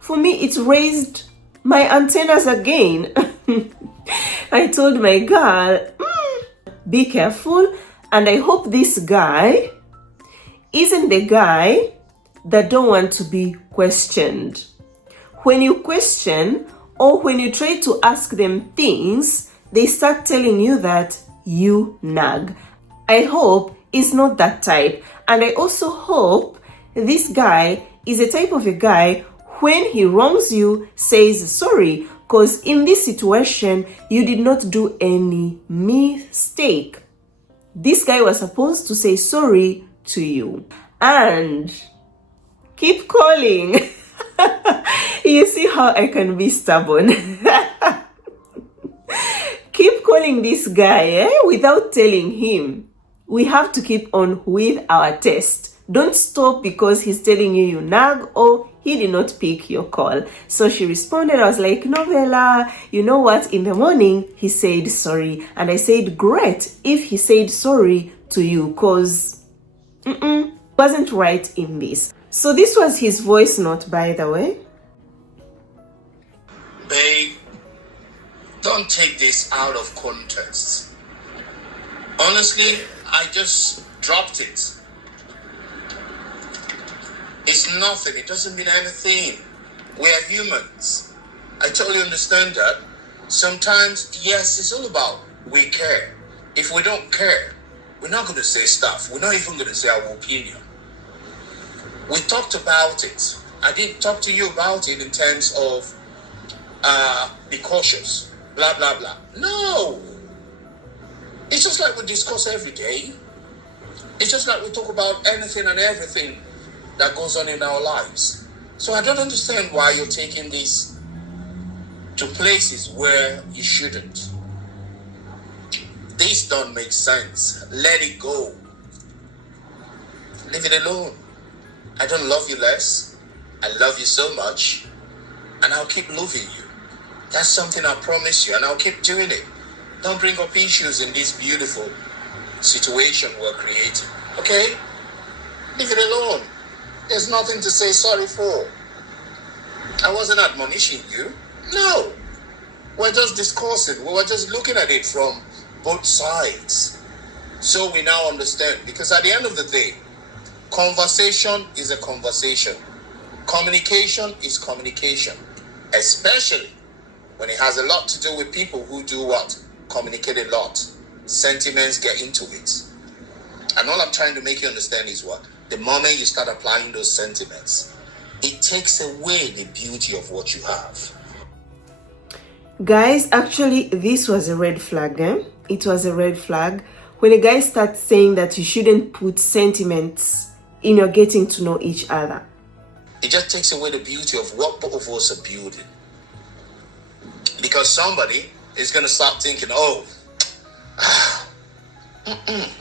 For me, it raised my antennas again. I told my girl, be careful. And I hope this guy isn't the guy that don't want to be questioned. When you question or when you try to ask them things, they start telling you that you nag. I hope it's not that type. And I also hope this guy is a type of a guy, when he wrongs you, says sorry, because in this situation, you did not do any mistake. This guy was supposed to say sorry to you. And keep calling. You see how I can be stubborn. Keep calling this guy without telling him. We have to keep on with our test. Don't stop because he's telling you nag or he did not pick your call. So she responded. I was like, Novella, you know what? In the morning, he said sorry. And I said, great if he said sorry to you, because wasn't right in this. So this was his voice note, by the way. Babe, don't take this out of context. Honestly, I just dropped it. It's nothing. It doesn't mean anything. We are humans. I totally understand that. Sometimes, yes, it's all about we care. If we don't care, we're not going to say stuff. We're not even going to say our opinion. We talked about it. I didn't talk to you about it in terms of be cautious, blah, blah, blah. No. It's just like we discuss every day. It's just like we talk about anything and everything that goes on in our lives. So I don't understand why you're taking this to places where you shouldn't. This don't make sense. Let it go. Leave it alone. I don't love you less. I love you so much. And I'll keep loving you. That's something I promise you, and I'll keep doing it. Don't bring up issues in this beautiful situation we're creating. Okay? Leave it alone. There's nothing to say sorry for. I wasn't admonishing you. No. We're just discussing. We were just looking at it from both sides. So we now understand. Because at the end of the day, conversation is a conversation. Communication is communication. Especially when it has a lot to do with people who do what? Communicate a lot. Sentiments get into it. And all I'm trying to make you understand is what? The moment you start applying those sentiments, it takes away the beauty of what you have. Guys, actually, this was a red flag. It was a red flag. When a guy starts saying that you shouldn't put sentiments in your getting to know each other. It just takes away the beauty of what both of us are building. Because somebody is going to start thinking, I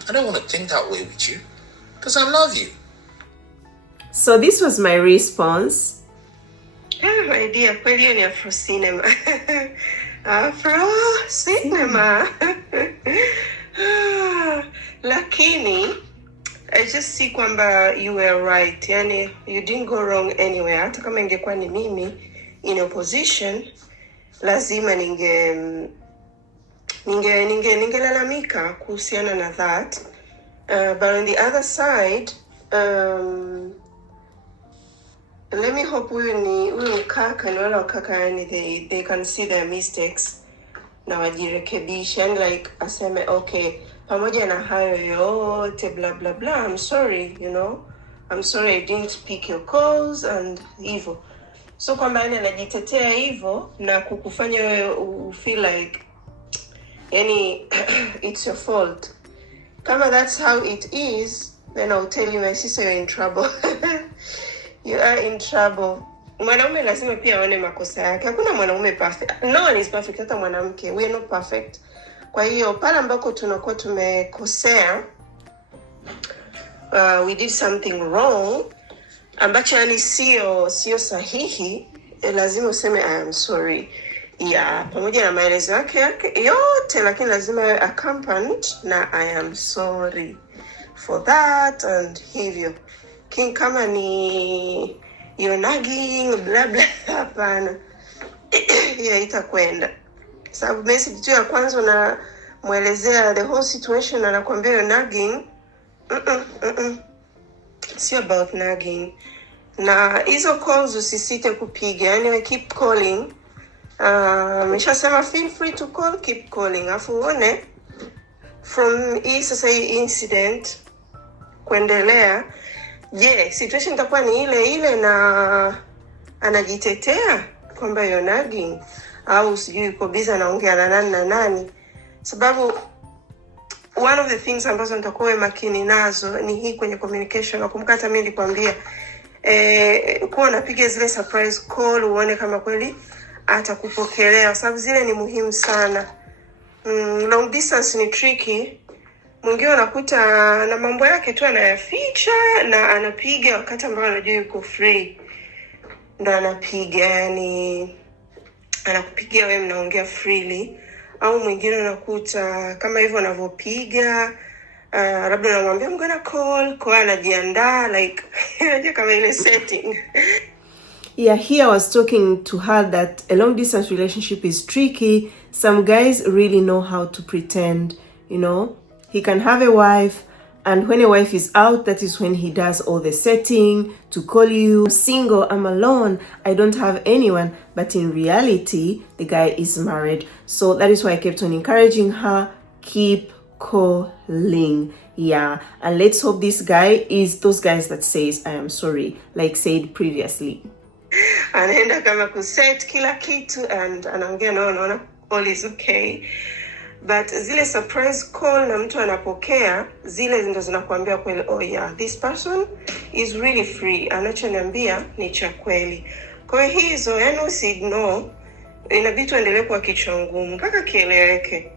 don't want to think that way with you. Because I love you. So this was my response. My dear, kweli hiyo ni Afro cinema. Afro cinema. Lakini I just see kwamba you were right. Yani you didn't go wrong anywhere. Hata kama ingekuwa ni mimi in opposition, lazima ningelalamika kuhusiana na that. But on the other side, let me hope huyu kaka na wala wakaka, yani they can see their mistakes na wajirekebisha, and like aseme okay, pamoja na hayo yote blah blah blah, I'm sorry, I'm sorry I didn't pick your calls and hivyo. So kwamba yani anajitetea hivyo na kukufanya wewe feel like yani it's your fault. Kama that's how it is, then I'll tell you, my sister, you're in trouble. You are in trouble. Mwanaume lazima pia aone makosa yake. Hakuna mwanaume perfect. No one is perfect, hata mwanamke. We are not perfect. Kwa hiyo pale ambako tunakuwa tumekosea, we did something wrong, ambacho yani sio sahihi, lazima useme I am sorry. Yeah, pamoja na maelezo yake yote, lakini lazima accompanied na I am sorry for that and hivyo. King kama ni you're nagging blah blah, hapana. Yeah, itakwenda. Sababu message tu ya kwanza na muelezea the whole situation, anakuambia you're nagging. It's about nagging. Na hizo calls usisite kupiga. Yani we keep calling. Nishasema feel free to call, keep calling. Afu uone from hii incident kuendelea, situation itakuwa ni ile na anajitetea kwamba you're nagging, au sijui yuko busy anaongea na nani. Sababu one of the things ambazo nitakuwa makini nazo ni hii kwenye communication. Nakumbuka hata mimi nilikwambia kuwa unapiga zile surprise call, uone kama kweli atakupokelea, sababu zile ni muhimu sana. Long distance ni tricky. Mwingine unakuta na mambo yake tu anayaficha na anapiga wakati ambao anajua yuko free, ndo anapiga, yani anakupigia wewe mnaongea freely. Au mwingine unakuta kama hivyo anavyopiga, labda unamwambia I'm gonna call, kwa anajiandaa like unajua kama ile setting. Yeah, here I was talking to her that a long distance relationship is tricky. Some guys really know how to pretend, He can have a wife, and when a wife is out, that is when he does all the setting to call you. I'm single, I'm alone, I don't have anyone. But in reality, the guy is married. So that is why I kept on encouraging her, keep calling. Yeah, and let's hope this guy is those guys that says I am sorry, like said previously. Anaenda kama kuset kila kitu and anaongea no, all is okay. But zile surprise call na mtu anapokea, zile ndo zinakuambia kweli, oh yeah, this person is really free, anachoniambia ni cha kweli. Kwa hizo yani usiignore, inabidi tuendelee kwa kichwa ngumu mpaka kieleweke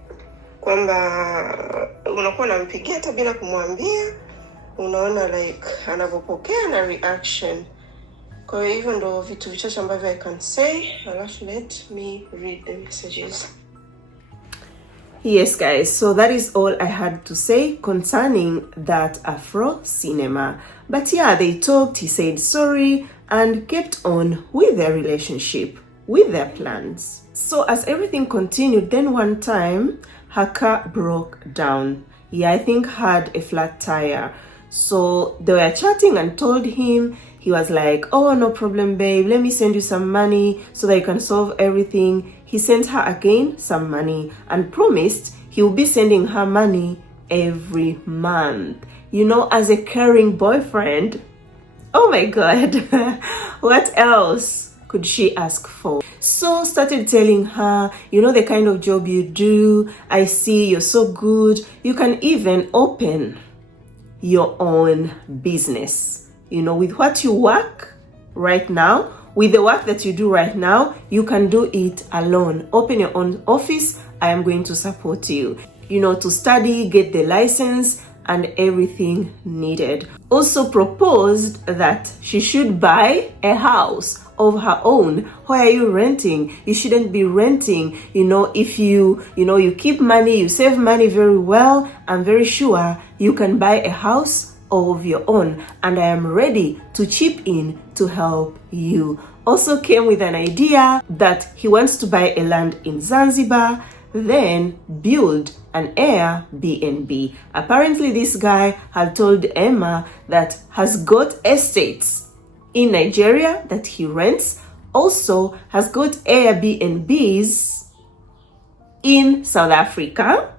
kwamba unakuwa unampigia hata bila kumwambia, unaona like anapopokea na reaction. Kwa hivyo ndo vitu vichache ambavyo I can say. Alafu let me read the messages. Yes, guys, so that is all I had to say concerning that Afro cinema. But yeah, they talked, he said sorry, and kept on with their relationship, with their plans. So as everything continued, then one time, her car broke down. Yeah, I think had a flat tire. So they were chatting and told him, he was like, oh, no problem, babe. Let me send you some money so that you can solve everything. He sent her again some money and promised he will be sending her money every month. As a caring boyfriend. Oh my God. What else could she ask for? So started telling her, the kind of job you do. I see you're so good. You can even open your own business. With what you work right now, with the work that you do right now, you can do it alone. Open your own office. I am going to support you. To study, get the license, and everything needed. Also proposed that she should buy a house of her own. Why are you renting? You shouldn't be renting. If you keep money, you save money very well, I'm very sure you can buy a house of your own, and I am ready to chip in to help you. Also came with an idea that he wants to buy a land in Zanzibar, then build an Airbnb. Apparently this guy had told Emma that has got estates in Nigeria that he rents, also has got Airbnbs in South Africa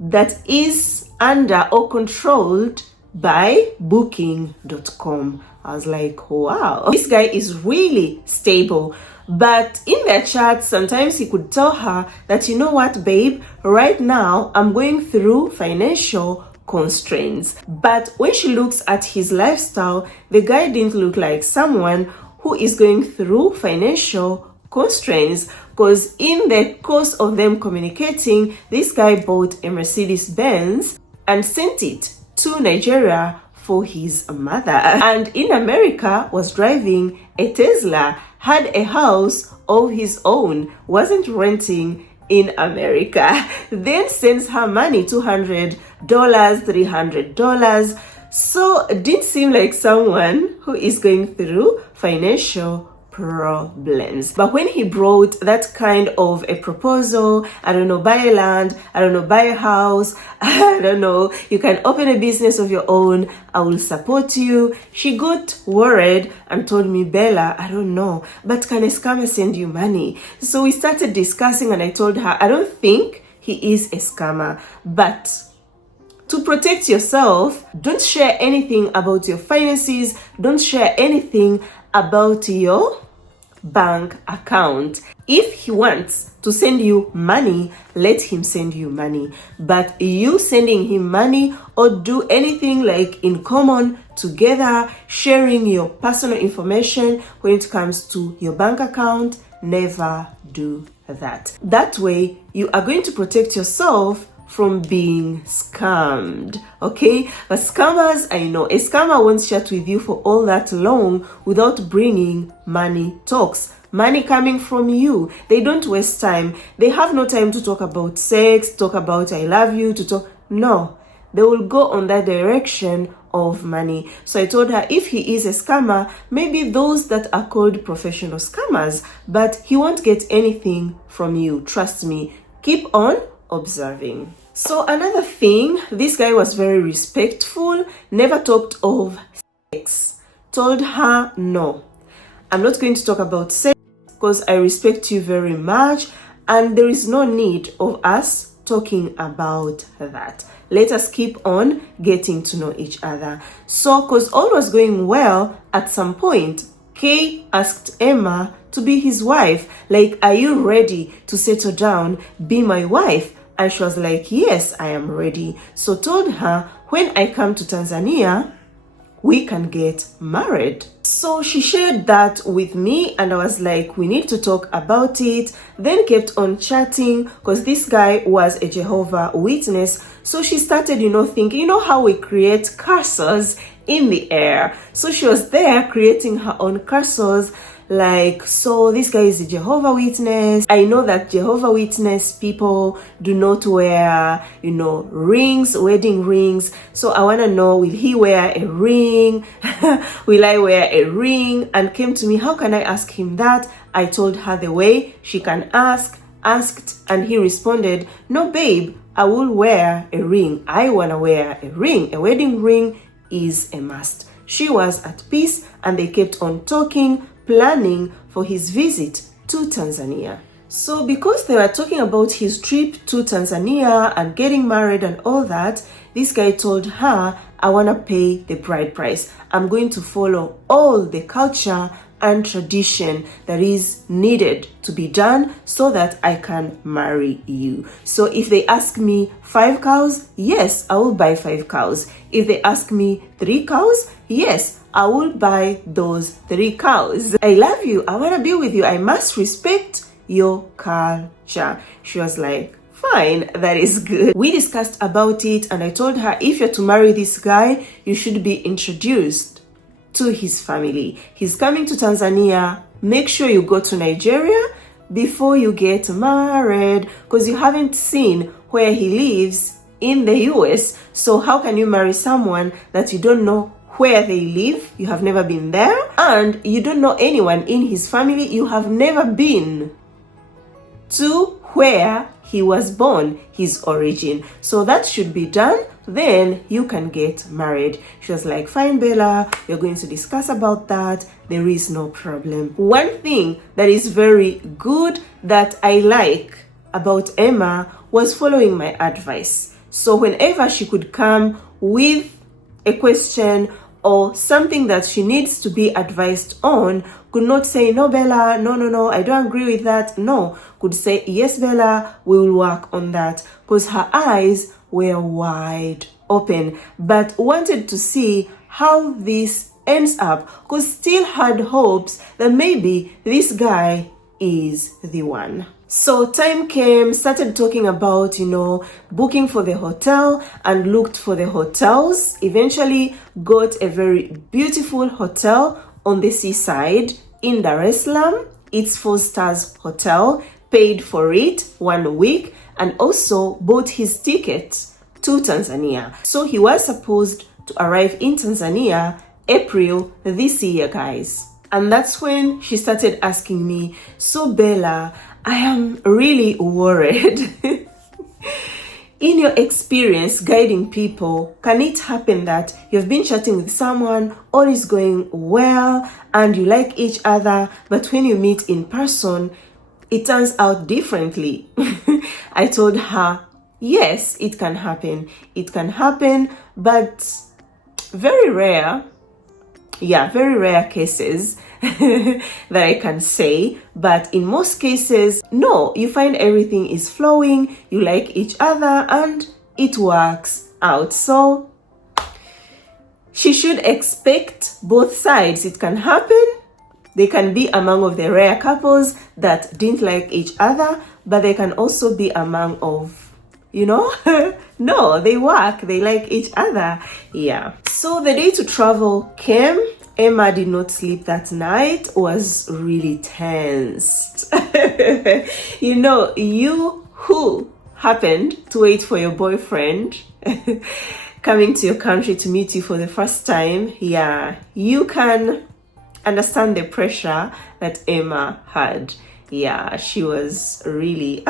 that is under or controlled by booking.com. I was like, wow, this guy is really stable. But in their chat, sometimes he could tell her that, you know what, babe, right now I'm going through financial constraints. But when she looks at his lifestyle, the guy didn't look like someone who is going through financial constraints, because in the course of them communicating, this guy bought a Mercedes-Benz and sent it to Nigeria for his mother, and in America was driving a Tesla, had a house of his own, wasn't renting in America, then sends her money, $200, $300. So it didn't seem like someone who is going through financial problems. But when he brought that kind of a proposal, I don't know, buy a land, I don't know, buy a house, I don't know, you can open a business of your own, I will support you, she got worried and told me, Bella, I don't know, but can a scammer send you money? So we started discussing, and I told her, I don't think he is a scammer, but to protect yourself, don't share anything about your finances, don't share anything about your bank account. If he wants to send you money, let him send you money. But you sending him money or do anything like in common together, sharing your personal information when it comes to your bank account, never do that. That way, you are going to protect yourself from being scammed, okay? But scammers, I know, a scammer won't chat with you for all that long without bringing money talks. Money coming from you. They don't waste time. They have no time to talk about sex, talk about I love you, no. They will go on that direction of money. So I told her, if he is a scammer, maybe those that are called professional scammers, but he won't get anything from you. Trust me. Keep on observing. So another thing, this guy was very respectful, never talked of sex. Told her, no, I'm not going to talk about sex because I respect you very much and there is no need of us talking about that. Let us keep on getting to know each other. So, because all was going well, at some point, Kay asked Emma to be his wife. Like, are you ready to settle down, be my wife? And she was like, yes, I am ready. So told her, when I come to Tanzania, we can get married. So she shared that with me and I was like, we need to talk about it. Then kept on chatting because this guy was a Jehovah Witness. So she started, thinking, how we create cursors in the air. So she was there creating her own cursors. Like, so this guy is a Jehovah Witness. I know that Jehovah Witness people do not wear, rings, wedding rings. So I want to know, will he wear a ring? Will I wear a ring? And came to me, how can I ask him that? I told her the way she can asked, and he responded, no, babe, I will wear a ring. I want to wear a ring. A wedding ring is a must. She was at peace and they kept on talking, planning for his visit to Tanzania. So because they were talking about his trip to Tanzania and getting married and all that, this guy told her, I want to pay the bride price. I'm going to follow all the culture and tradition that is needed to be done so that I can marry you. So if they ask me 5 cows, yes, I will buy 5 cows. If they ask me 3 cows, yes, I will buy those 3 cows. I love you. I want to be with you. I must respect your culture. She was like, fine, that is good. We discussed about it and I told her if you're to marry this guy, you should be introduced to his family. He's coming to Tanzania. Make sure you go to Nigeria before you get married, because you haven't seen where he lives in the US. So how can you marry someone that you don't know where they live? You have never been there, and you don't know anyone in his family. You have never been to where he was born, his origin. So that should be done, then you can get married. She was like, fine, Bella, we're going to discuss about that. There is no problem. One thing that is very good that I like about Emma was following my advice. So whenever she could come with a question or something that she needs to be advised on, could not say, no, Bella, no, I don't agree with that. No, could say, yes, Bella, we will work on that. Because her eyes were wide open, but wanted to see how this ends up, because still had hopes that maybe this guy is the one. So time came, started talking about, booking for the hotel, and looked for the hotels. Eventually got a very beautiful hotel on the seaside in Dar es Salaam. It's 4 stars hotel, paid for it 1 week, and also bought his ticket to Tanzania. So he was supposed to arrive in Tanzania April this year, guys. And that's when she started asking me, so Bella, I am really worried. In your experience guiding people, can it happen that you've been chatting with someone, all is going well, and you like each other, but when you meet in person, it turns out differently? I told her, yes, it can happen. It can happen, but very rare. Yeah, very rare cases that I can say, but in most cases, no, you find everything is flowing, you like each other, and it works out. So she should expect both sides. It can happen. They can be among of the rare couples that didn't like each other, but they can also be among of, no, they work, they like each other. Yeah. So the day to travel came. Emma did not sleep that night, was really tensed. You who happened to wait for your boyfriend coming to your country to meet you for the first time, yeah, you can understand the pressure that Emma had. Yeah, she was really,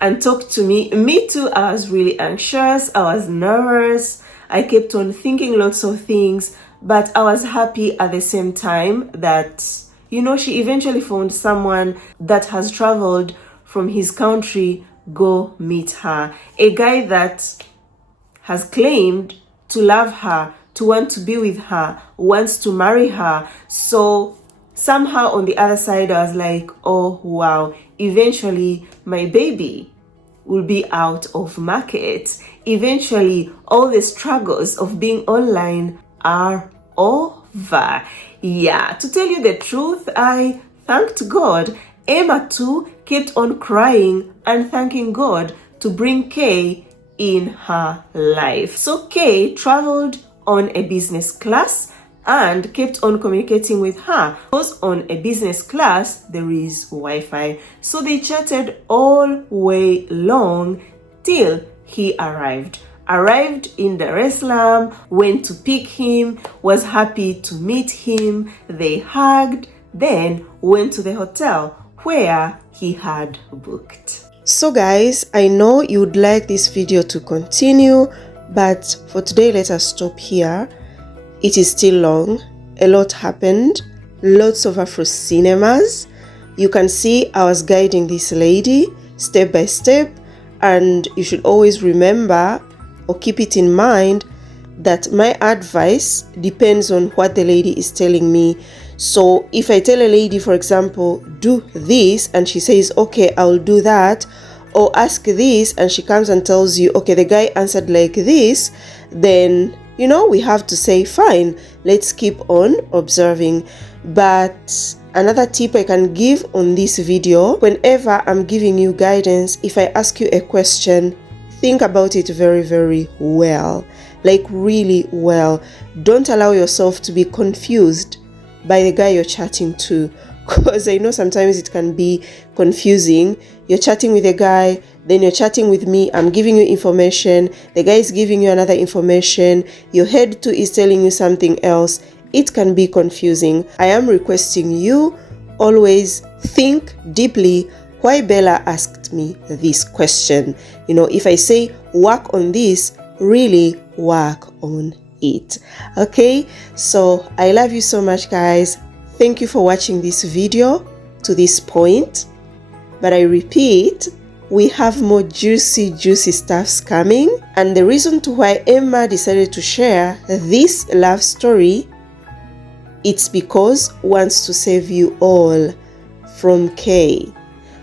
and talked to me. Me too, I was really anxious, I was nervous, I kept on thinking lots of things, but I was happy at the same time that, she eventually found someone that has traveled from his country, go meet her. A guy that has claimed to love her, to want to be with her, wants to marry her. So somehow on the other side, I was like, oh, wow, eventually my baby will be out of market. Eventually, all the struggles of being online are over. Yeah, to tell you the truth, I thanked God. Emma too kept on crying and thanking God to bring Kay in her life. So Kay traveled on a business class and kept on communicating with her, because on a business class there is Wi-Fi. So they chatted all way long till he arrived in Dar es Salaam, went to pick him, was happy to meet him, they hugged, then went to the hotel where he had booked. So guys, I know you would like this video to continue, but for today let us stop here. It is still long, a lot happened, lots of Afro cinemas. You can see I was guiding this lady step by step, and you should always remember or keep it in mind that my advice depends on what the lady is telling me. So if I tell a lady, for example, do this, and she says, okay, I'll do that, or ask this, and she comes and tells you, okay, the guy answered like this, then, we have to say, fine, let's keep on observing. But another tip I can give on this video, whenever I'm giving you guidance, if I ask you a question, think about it very, very well, like really well. Don't allow yourself to be confused by the guy you're chatting to, because I know sometimes it can be confusing. You're chatting with a guy, then you're chatting with me, I'm giving you information, the guy is giving you another information, your head too is telling you something else. It can be confusing. I am requesting you always think deeply. Why Bella asked me this question? You know, if I say work on this, really work on it. Okay, so I love you so much, guys. Thank you for watching this video to this point. But I repeat, we have more juicy stuffs coming. And the reason to why Emma decided to share this love story, it's because wants to save you all from K.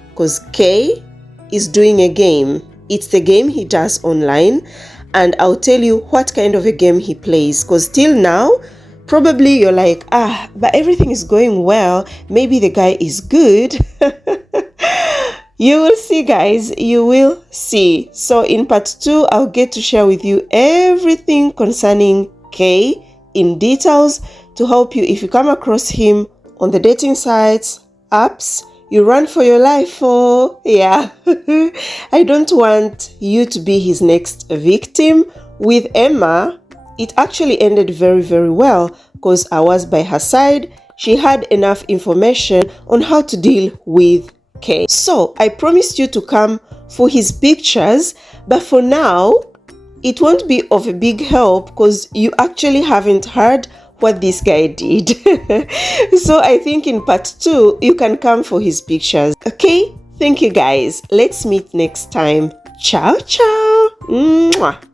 Because K is doing a game. It's the game he does online. And I'll tell you what kind of a game he plays. Because till now, probably you're like, but everything is going well. Maybe the guy is good. You will see, guys. You will see. So in part 2, I'll get to share with you everything concerning K in details to help you if you come across him on the dating sites, apps, you run for your life. Oh, yeah. I don't want you to be his next victim. With Emma, it actually ended very, very well because I was by her side. She had enough information on how to deal with K. So I promised you to come for his pictures, but for now, it won't be of a big help because you actually haven't heard what this guy did. So I think in part 2, you can come for his pictures. Okay, thank you guys. Let's meet next time. Ciao, ciao. Mwah.